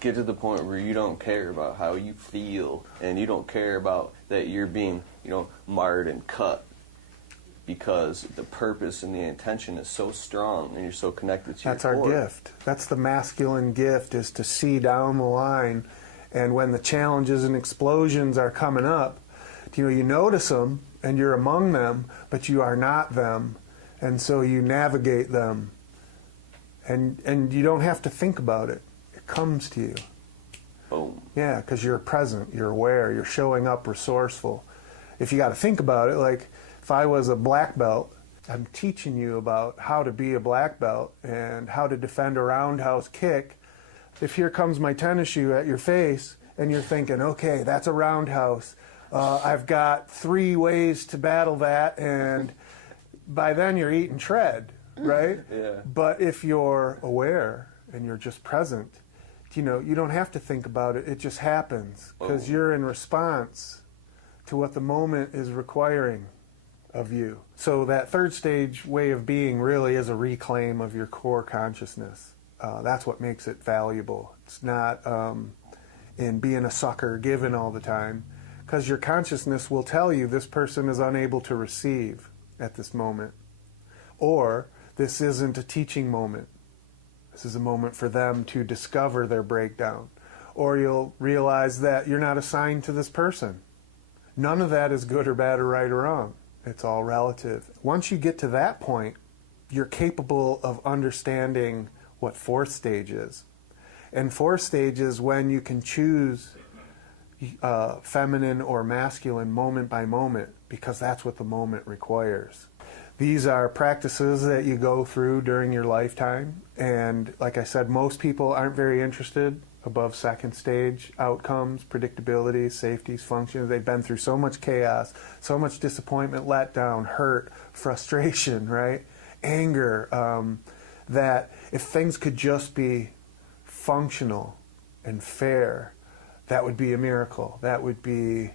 Get to the point where you don't care about how you feel, and you don't care about that you're being, you know, marred and cut, because the purpose and the intention is so strong, and you're so connected to your core. That's our gift. That's the masculine gift, is to see down the line, and when the challenges and explosions are coming up, you know, you notice them, and you're among them, but you are not them. And so you navigate them, and you don't have to think about it. It comes to you. Boom. Yeah, because you're present, you're aware, you're showing up resourceful. If you got to think about it, like if I was a black belt, I'm teaching you about how to be a black belt and how to defend a roundhouse kick. If here comes my tennis shoe at your face and you're thinking, okay, that's a roundhouse. I've got 3 ways to battle that, and by then you're eating tread, right? Yeah. But if you're aware and you're just present, you know, you don't have to think about it. It just happens because you're in response to what the moment is requiring of you. So that third stage way of being really is a reclaim of your core consciousness. That's what makes it valuable. It's not in being a sucker, giving all the time, because your consciousness will tell you this person is unable to receive at this moment, or this isn't a teaching moment. This is a moment for them to discover their breakdown, or you'll realize that you're not assigned to this person. None of that is good or bad or right or wrong. It's all relative. Once you get to that point, you're capable of understanding what fourth stage is. And fourth stage is when you can choose feminine or masculine moment by moment, because that's what the moment requires. These are practices that you go through during your lifetime, and like I said, most people aren't very interested above second stage outcomes, predictability, safeties, functions. They've been through so much chaos, so much disappointment, letdown, hurt, frustration, right? Anger, that if things could just be functional and fair, that would be a miracle. That would be,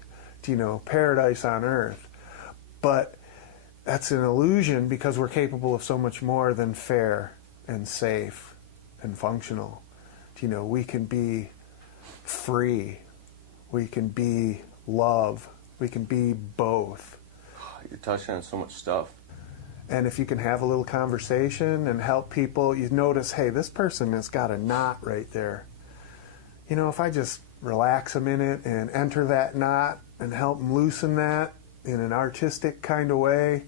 paradise on earth. But that's an illusion because we're capable of so much more than fair and safe and functional. We can be free. We can be love. We can be both. You're touching on so much stuff. And if you can have a little conversation and help people, you notice, hey, this person has got a knot right there. If I just relax a minute and enter that knot and help them loosen that in an artistic kind of way,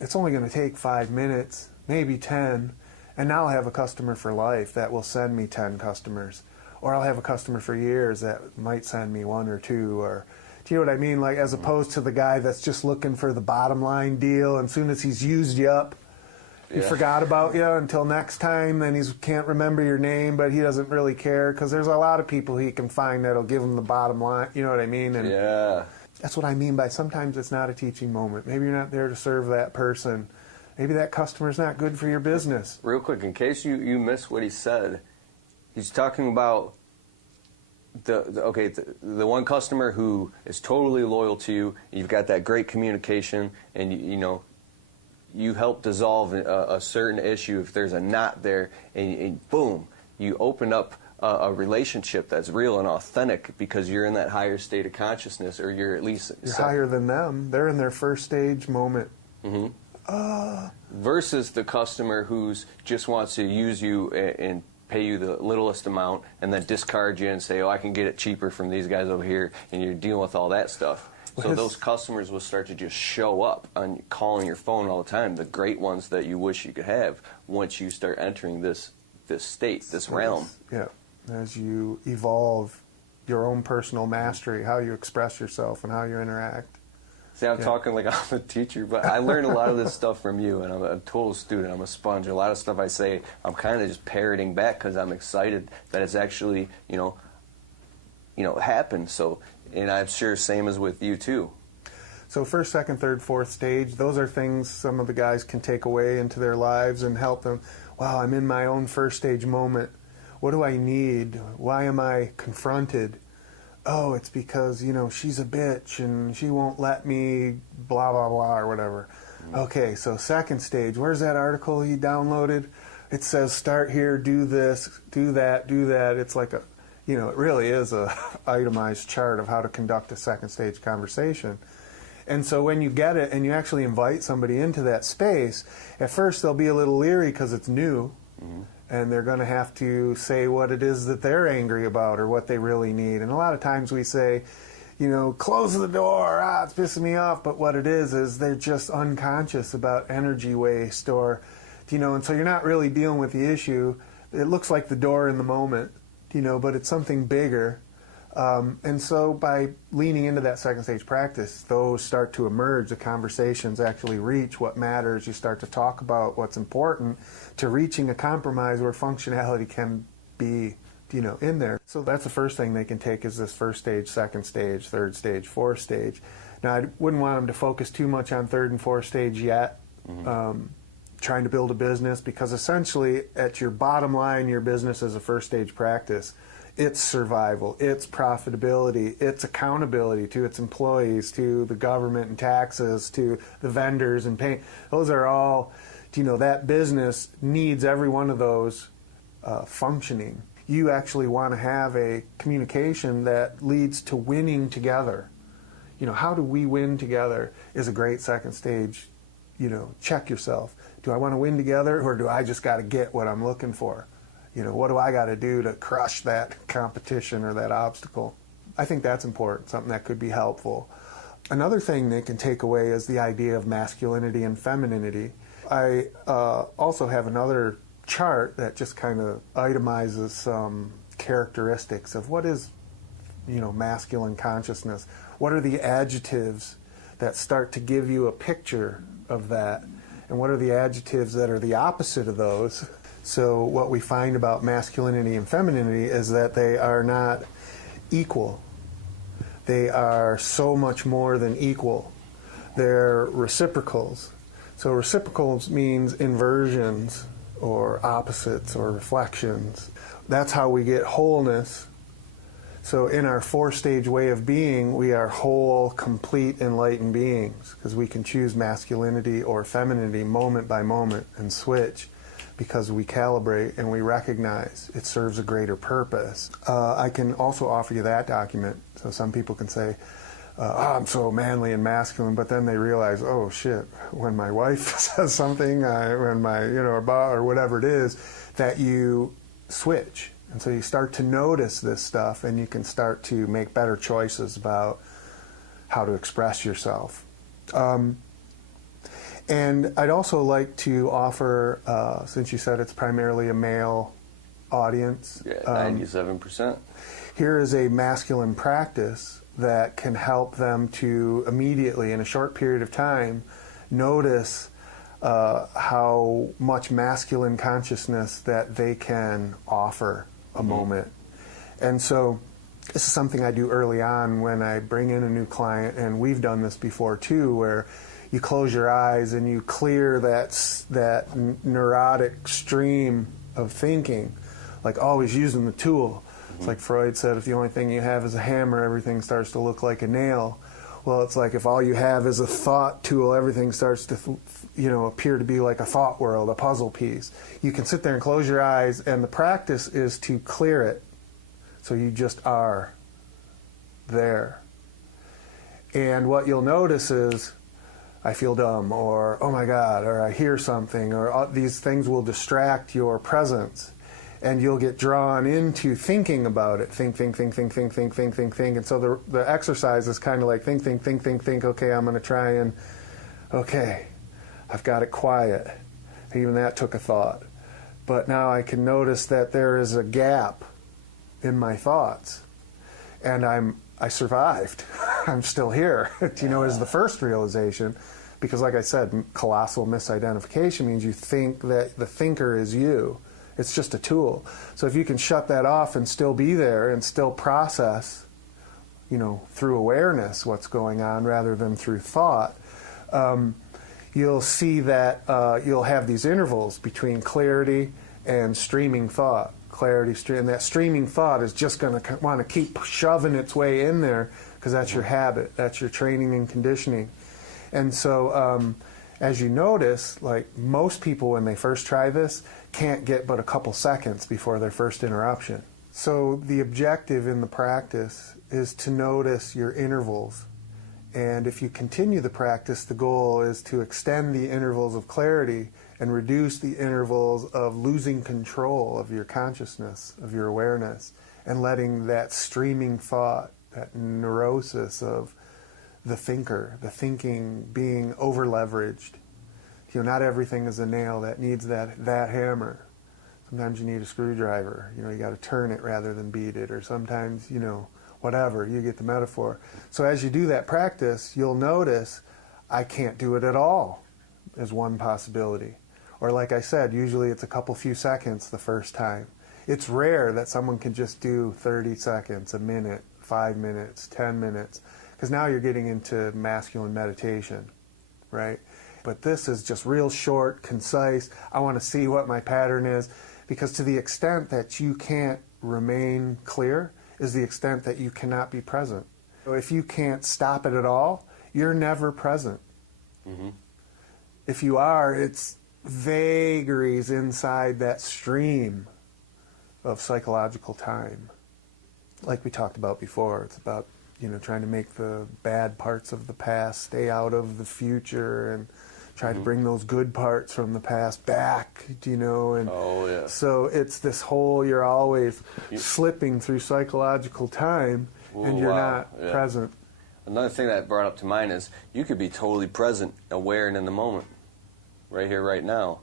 it's only going to take 5 minutes, maybe 10, and now I'll have a customer for life that will send me 10 customers. Or I'll have a customer for years that might send me 1 or 2, or do you know what I mean? Like, as opposed to the guy that's just looking for the bottom line deal, and as soon as he's used you up, he forgot about you until next time, then he can't remember your name, but he doesn't really care, because there's a lot of people he can find that'll give him the bottom line, you know what I mean? And that's what I mean by sometimes it's not a teaching moment. Maybe you're not there to serve that person. Maybe that customer's not good for your business. Real quick, in case you missed what he said, he's talking about the one customer who is totally loyal to you. You've got that great communication, and you help dissolve a certain issue if there's a knot there, and boom, you open up a relationship that's real and authentic because you're in that higher state of consciousness, or you're at least higher than them. They're in their first stage moment. Versus the customer who's just wants to use you and pay you the littlest amount and then discard you and say, oh, I can get it cheaper from these guys over here, and you're dealing with all that stuff. So those customers will start to just show up on calling your phone all the time, the great ones that you wish you could have once you start entering this state, this realm. Yeah, as you evolve your own personal mastery, how you express yourself and how you interact. See, I'm talking like I'm a teacher, but I learned a lot of this stuff from you, and I'm a total student. I'm a sponge. A lot of stuff I say, I'm kind of just parroting back because I'm excited that it's actually, happened. So, and I'm sure same as with you too. So first, second, third, fourth stage, those are things some of the guys can take away into their lives and help them. Wow, I'm in my own first stage moment. What do I need? Why am I confronted? Oh, it's because, she's a bitch and she won't let me blah, blah, blah, or whatever. Okay, so second stage, where's that article he downloaded? It says start here, do this, do that, do that. It's like it really is a itemized chart of how to conduct a second stage conversation. And so when you get it and you actually invite somebody into that space, at first they'll be a little leery because it's new. And they're going to have to say what it is that they're angry about or what they really need. And a lot of times we say, close the door, it's pissing me off. But what it is they're just unconscious about energy waste or, and so you're not really dealing with the issue. It looks like the door in the moment, but it's something bigger. And so by leaning into that second stage practice, those start to emerge. The conversations actually reach what matters. You start to talk about what's important to reaching a compromise where functionality can be, in there. So that's the first thing they can take is this first stage, second stage, third stage, fourth stage. Now, I wouldn't want them to focus too much on third and fourth stage yet, trying to build a business, because essentially at your bottom line, your business is a first stage practice. It's survival, it's profitability, it's accountability to its employees, to the government and taxes, to the vendors and paying. Those are all, that business needs every one of those functioning. You actually want to have a communication that leads to winning together. How do we win together is a great second stage, check yourself. Do I want to win together, or do I just got to get what I'm looking for? What do I got to do to crush that competition or that obstacle? I think that's important, something that could be helpful. Another thing they can take away is the idea of masculinity and femininity. I also have another chart that just kind of itemizes some characteristics of what is, masculine consciousness. What are the adjectives that start to give you a picture of that? And what are the adjectives that are the opposite of those? So what we find about masculinity and femininity is that they are not equal. They are so much more than equal. They're reciprocals. So reciprocals means inversions or opposites or reflections. That's how we get wholeness. So in our 4-stage way of being, we are whole, complete, enlightened beings, because we can choose masculinity or femininity moment by moment and switch, because we calibrate and we recognize it serves a greater purpose. I can also offer you that document. So some people can say, I'm so manly and masculine, but then they realize, oh shit, when my wife says something, when my, or whatever it is, that you switch. And so you start to notice this stuff, and you can start to make better choices about how to express yourself. And I'd also like to offer, since you said it's primarily a male audience. Yeah, 97%. Here is a masculine practice that can help them to immediately, in a short period of time, notice how much masculine consciousness that they can offer a moment. And so this is something I do early on when I bring in a new client, and we've done this before too, where you close your eyes and you clear that neurotic stream of thinking, like always using the tool. It's like Freud said, if the only thing you have is a hammer, everything starts to look like a nail. Well, it's like if all you have is a thought tool, everything starts to appear to be like a thought world, a puzzle piece. You can sit there and close your eyes, and the practice is to clear it. So you just are there. And what you'll notice is, I feel dumb, or oh my God, or I hear something, or these things will distract your presence. And you'll get drawn into thinking about it. Think. And so the exercise is kind of like think. Okay, I'm going to try and, okay, I've got it quiet. Even that took a thought. But now I can notice that there is a gap in my thoughts. And I survived. I'm still here, is the first realization. Because like I said, colossal misidentification means you think that the thinker is you. It's just a tool. So if you can shut that off and still be there and still process, through awareness what's going on rather than through thought, you'll see that you'll have these intervals between clarity and streaming thought. And that streaming thought is just going to want to keep shoving its way in there, because that's your habit, that's your training and conditioning. And so as you notice, like most people when they first try this can't get but a couple seconds before their first interruption. So the objective in the practice is to notice your intervals. And if you continue the practice, the goal is to extend the intervals of clarity and reduce the intervals of losing control of your consciousness, of your awareness, and letting that streaming thought, that neurosis of the thinker, the thinking being over-leveraged. Not everything is a nail that needs that hammer. Sometimes you need a screwdriver. You got to turn it rather than beat it. Or sometimes, whatever. You get the metaphor. So as you do that practice, you'll notice, I can't do it at all, is one possibility. Or like I said, usually it's a few seconds the first time. It's rare that someone can just do 30 seconds, a minute, 5 minutes, 10 minutes. Because now you're getting into masculine meditation, right? But this is just real short, concise. I want to see what my pattern is. Because to the extent that you can't remain clear is the extent that you cannot be present. So if you can't stop it at all, you're never present. Mm-hmm. If you are, it's vagaries inside that stream of psychological time. Like we talked about before, it's about trying to make the bad parts of the past stay out of the future and try to bring those good parts from the past back, and oh, yeah. So it's this whole, you're always slipping through psychological time, and you're not present. Another thing that brought up to mind is you could be totally present, aware, and in the moment, right here, right now.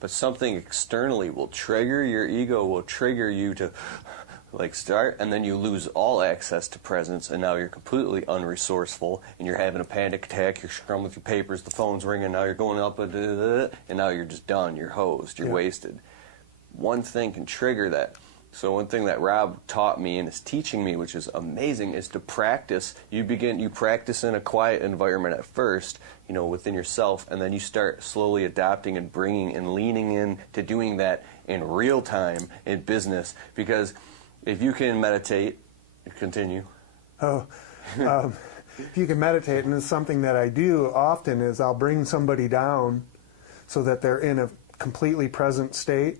But something externally will trigger your ego, will trigger you to start, and then you lose all access to presence, and now you're completely unresourceful, and you're having a panic attack, you're scrumming with your papers, the phone's ringing, now you're going up, and now you're just done, you're hosed, you're wasted. One thing can trigger that. So one thing that Rob taught me and is teaching me, which is amazing, is to practice. You practice in a quiet environment at first, within yourself, and then you start slowly adapting and bringing and leaning in to doing that in real time in business. Because if you can meditate Continue. Oh, if you can meditate, and it's something that I do often, is I'll bring somebody down so that they're in a completely present state,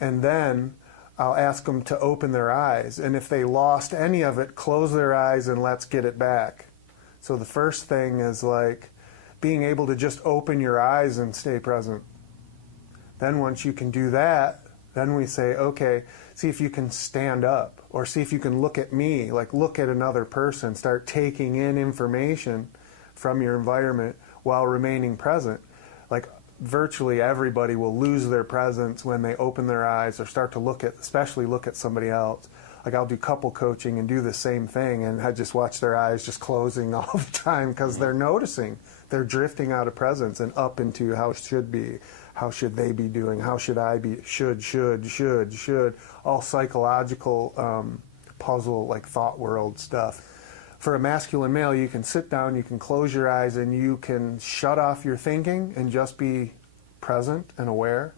and then I'll ask them to open their eyes, and if they lost any of it, close their eyes and let's get it back. So the first thing is like being able to just open your eyes and stay present. Then once you can do that, then we say, okay, see if you can stand up, or see if you can look at me, like look at another person, start taking in information from your environment while remaining present. Like virtually everybody will lose their presence when they open their eyes or start to look at, especially look at somebody else. Like I'll do couple coaching and do the same thing, and I just watch their eyes just closing all the time because they're noticing. They're drifting out of presence and up into how it should be. How should they be doing? How should I be? Should. All psychological puzzle, like thought world stuff. For a masculine male, you can sit down, you can close your eyes, and you can shut off your thinking and just be present and aware.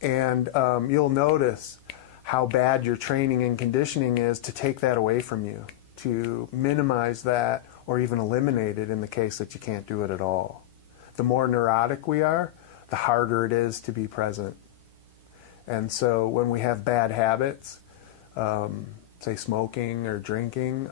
And you'll notice how bad your training and conditioning is to take that away from you, to minimize that or even eliminate it in the case that you can't do it at all. The more neurotic we are, the harder it is to be present. And so when we have bad habits, say smoking or drinking,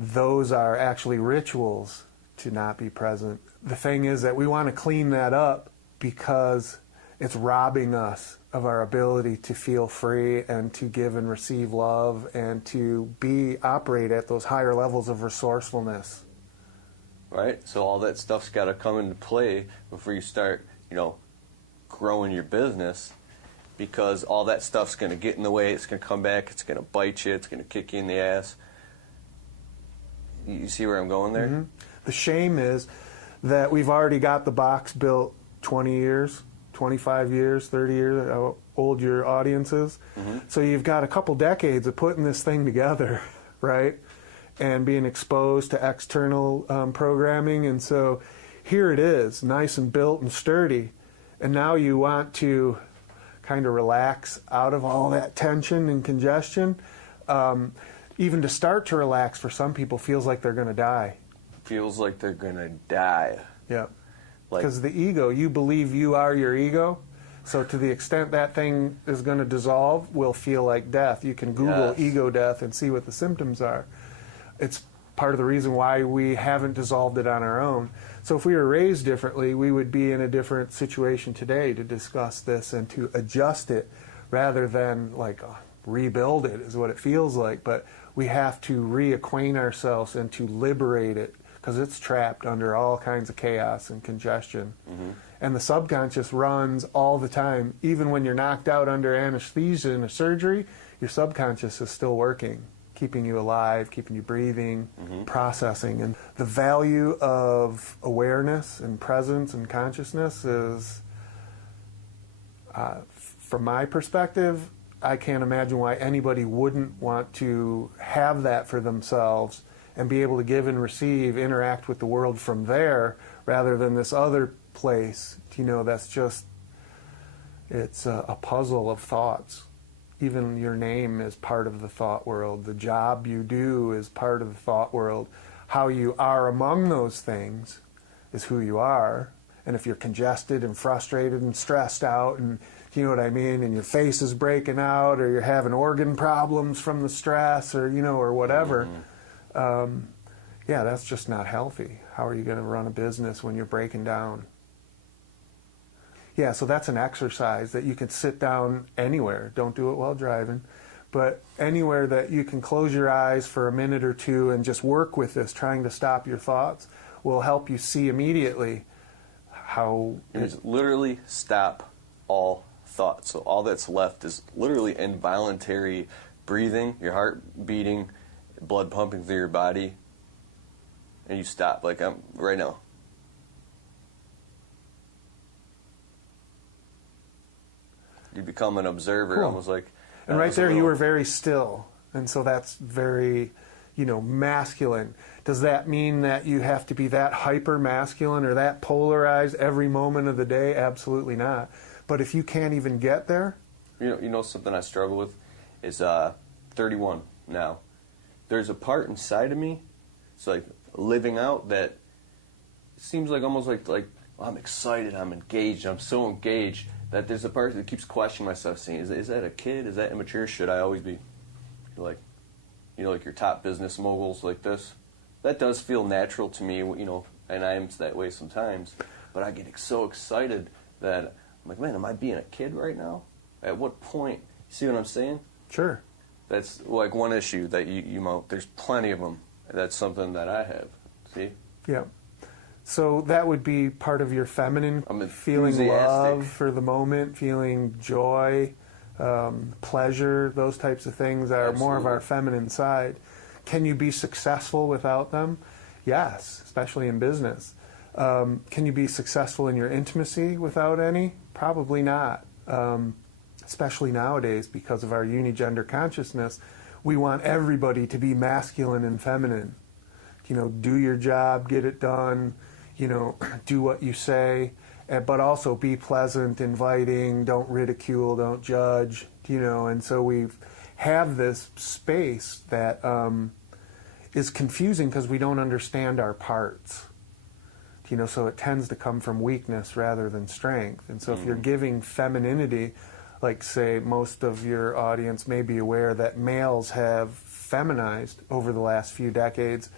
those are actually rituals to not be present. The thing is that we want to clean that up because it's robbing us of our ability to feel free and to give and receive love and to operate at those higher levels of resourcefulness. Right? So all that stuff's got to come into play before you start, growing your business, because all that stuff's going to get in the way. It's going to come back. It's going to bite you. It's going to kick you in the ass. You see where I'm going there? Mm-hmm. The shame is that we've already got the box built 20 years, 25 years, 30 years, how old your audience is. Mm-hmm. So you've got a couple decades of putting this thing together, right? And being exposed to external programming. And so here it is, nice and built and sturdy. And now you want to kind of relax out of all that tension and congestion. Even to start to relax for some people feels like they're going to die. Feels like they're going to die. Yeah. Because the ego, you believe you are your ego. So to the extent that thing is going to dissolve, will feel like death. You can Google ego death and see what the symptoms are. It's part of the reason why we haven't dissolved it on our own. So if we were raised differently, we would be in a different situation today to discuss this and to adjust it rather than rebuild it is what it feels like. But we have to reacquaint ourselves and to liberate it because it's trapped under all kinds of chaos and congestion. Mm-hmm. And the subconscious runs all the time. Even when you're knocked out under anesthesia in a surgery, your subconscious is still working, keeping you alive, keeping you breathing, processing. And the value of awareness and presence and consciousness is, from my perspective, I can't imagine why anybody wouldn't want to have that for themselves and be able to give and receive, interact with the world from there rather than this other place, that's just, it's a puzzle of thoughts. Even your name is part of the thought world. The job you do is part of the thought world. How you are among those things is who you are. And if you're congested and frustrated and stressed out and, you know what I mean, and your face is breaking out or you're having organ problems from the stress or, or whatever, that's just not healthy. How are you going to run a business when you're breaking down? Yeah, so that's an exercise that you can sit down anywhere. Don't do it while driving. But anywhere that you can close your eyes for a minute or two and just work with this, trying to stop your thoughts, will help you see immediately how... It's literally stop all thoughts. So all that's left is literally involuntary breathing, your heart beating, blood pumping through your body, and you stop, like I'm right now. You become an observer, cool. almost like... And right there, you were very still. And so that's very, masculine. Does that mean that you have to be that hyper-masculine or that polarized every moment of the day? Absolutely not. But if you can't even get there... You know something I struggle with is 31 now. there's a part inside of me, it's like living out that seems like almost like I'm excited, I'm engaged, I'm so engaged that there's a part that keeps questioning myself, saying, is that a kid? Is that immature? Should I always be like, like your top business moguls like this? That does feel natural to me, and I am that way sometimes. But I get so excited that I'm like, man, am I being a kid right now? At what point? You see what I'm saying? Sure. That's like one issue that there's plenty of them. That's something that I have. See? Yeah. So that would be part of your feminine, feeling love for the moment, feeling joy, pleasure, those types of things are more of our feminine side. Can you be successful without them? Yes, especially in business. Can you be successful in your intimacy without any? Probably not. Especially nowadays because of our unigender consciousness. We want everybody to be masculine and feminine. Do your job, get it done, do what you say, but also be pleasant, inviting, don't ridicule, don't judge, and so we have this space that is confusing because we don't understand our parts. So it tends to come from weakness rather than strength. And so if you're giving femininity, like say most of your audience may be aware that males have feminized over the last few decades,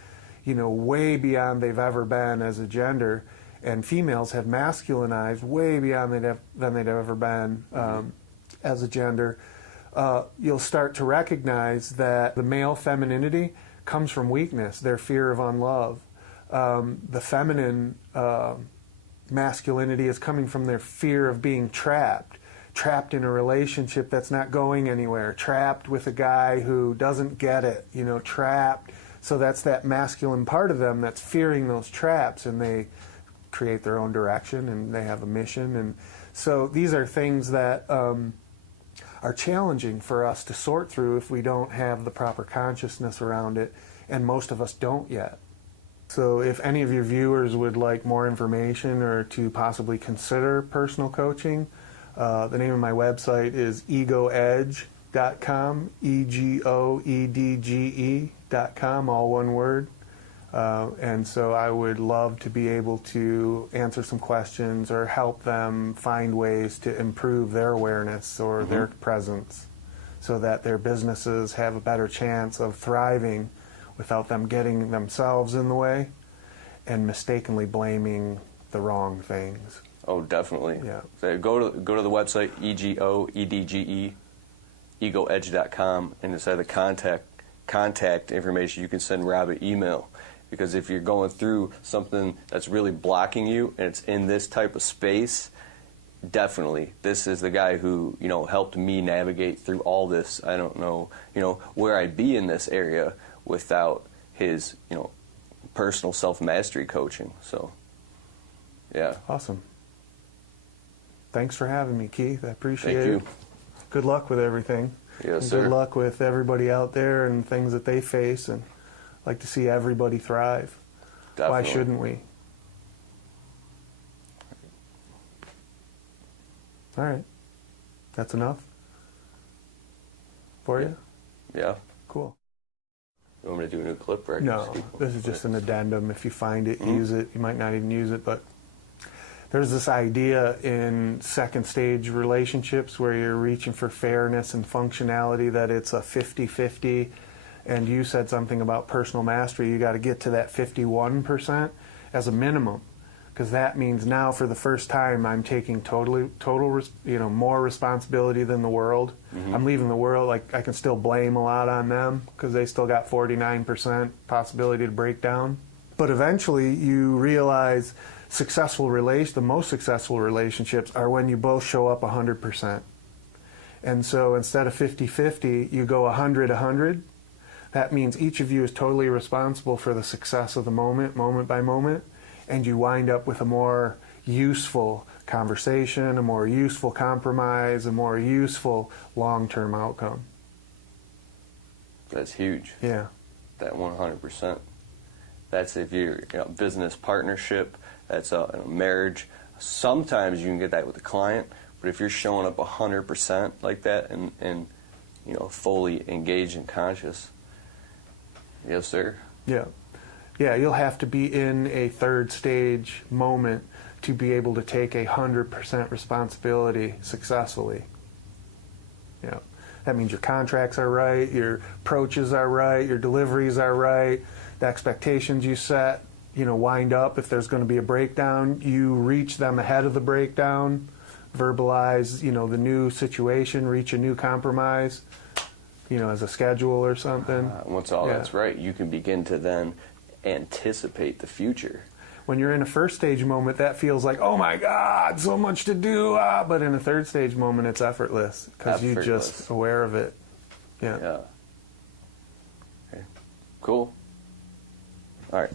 way beyond they've ever been as a gender, and females have masculinized way beyond than they'd ever been as a gender. You'll start to recognize that the male femininity comes from weakness, their fear of unlove. The feminine masculinity is coming from their fear of being trapped in a relationship that's not going anywhere, trapped with a guy who doesn't get it, trapped. So that's that masculine part of them that's fearing those traps, and they create their own direction and they have a mission. And so these are things that are challenging for us to sort through if we don't have the proper consciousness around it, and most of us don't yet. So if any of your viewers would like more information or to possibly consider personal coaching, the name of my website is egoedge.com, egoedge.com, all one word. And so I would love to be able to answer some questions or help them find ways to improve their awareness or their presence so that their businesses have a better chance of thriving without them getting themselves in the way and mistakenly blaming the wrong things. Oh, definitely. Yeah. So go to the website, egoedge.com, and inside the contact information, you can send Rob an email. Because if you're going through something that's really blocking you and it's in this type of space, definitely, this is the guy who, helped me navigate through all this. I don't know, where I'd be in this area without his, personal self-mastery coaching. So, yeah. Awesome. Thanks for having me, Keith. I appreciate it. Thank you. Good luck with everything. Yes, sir. Good luck with everybody out there and things that they face, and I'd like to see everybody thrive. Definitely. Why shouldn't we? All right. That's enough for you? Yeah. Cool. You want me to do a new clip? Or No, this is just an addendum. If you find it, use it. You might not even use it, but there's this idea in second stage relationships where you're reaching for fairness and functionality, that it's a 50-50, and you said something about personal mastery. You got to get to that 51% as a minimum, because that means now for the first time I'm taking total more responsibility than the world. I'm leaving the world, like I can still blame a lot on them because they still got 49% possibility to break down. But eventually you realize the most successful relationships are when you both show up 100%. And so instead of 50-50, you go 100-100. That means each of you is totally responsible for the success of the moment by moment, and you wind up with a more useful conversation, a more useful compromise, a more useful long-term outcome. That's huge. Yeah. That 100%. That's if you're business partnership, that's a marriage. Sometimes you can get that with a client, but if you're showing up 100% like that and fully engaged and conscious, Yes, sir. Yeah. Yeah, you'll have to be in a third stage moment to be able to take 100% responsibility successfully. Yeah. That means your contracts are right, your approaches are right, your deliveries are right, the expectations you set, wind up. If there's going to be a breakdown, you reach them ahead of the breakdown, verbalize, the new situation, reach a new compromise, as a schedule or something. Once all that's right, you can begin to then anticipate the future. When you're in a first stage moment, that feels like, oh my God, so much to do. But in a third stage moment, it's effortless because you're just aware of it. Yeah. Okay. Cool. All right.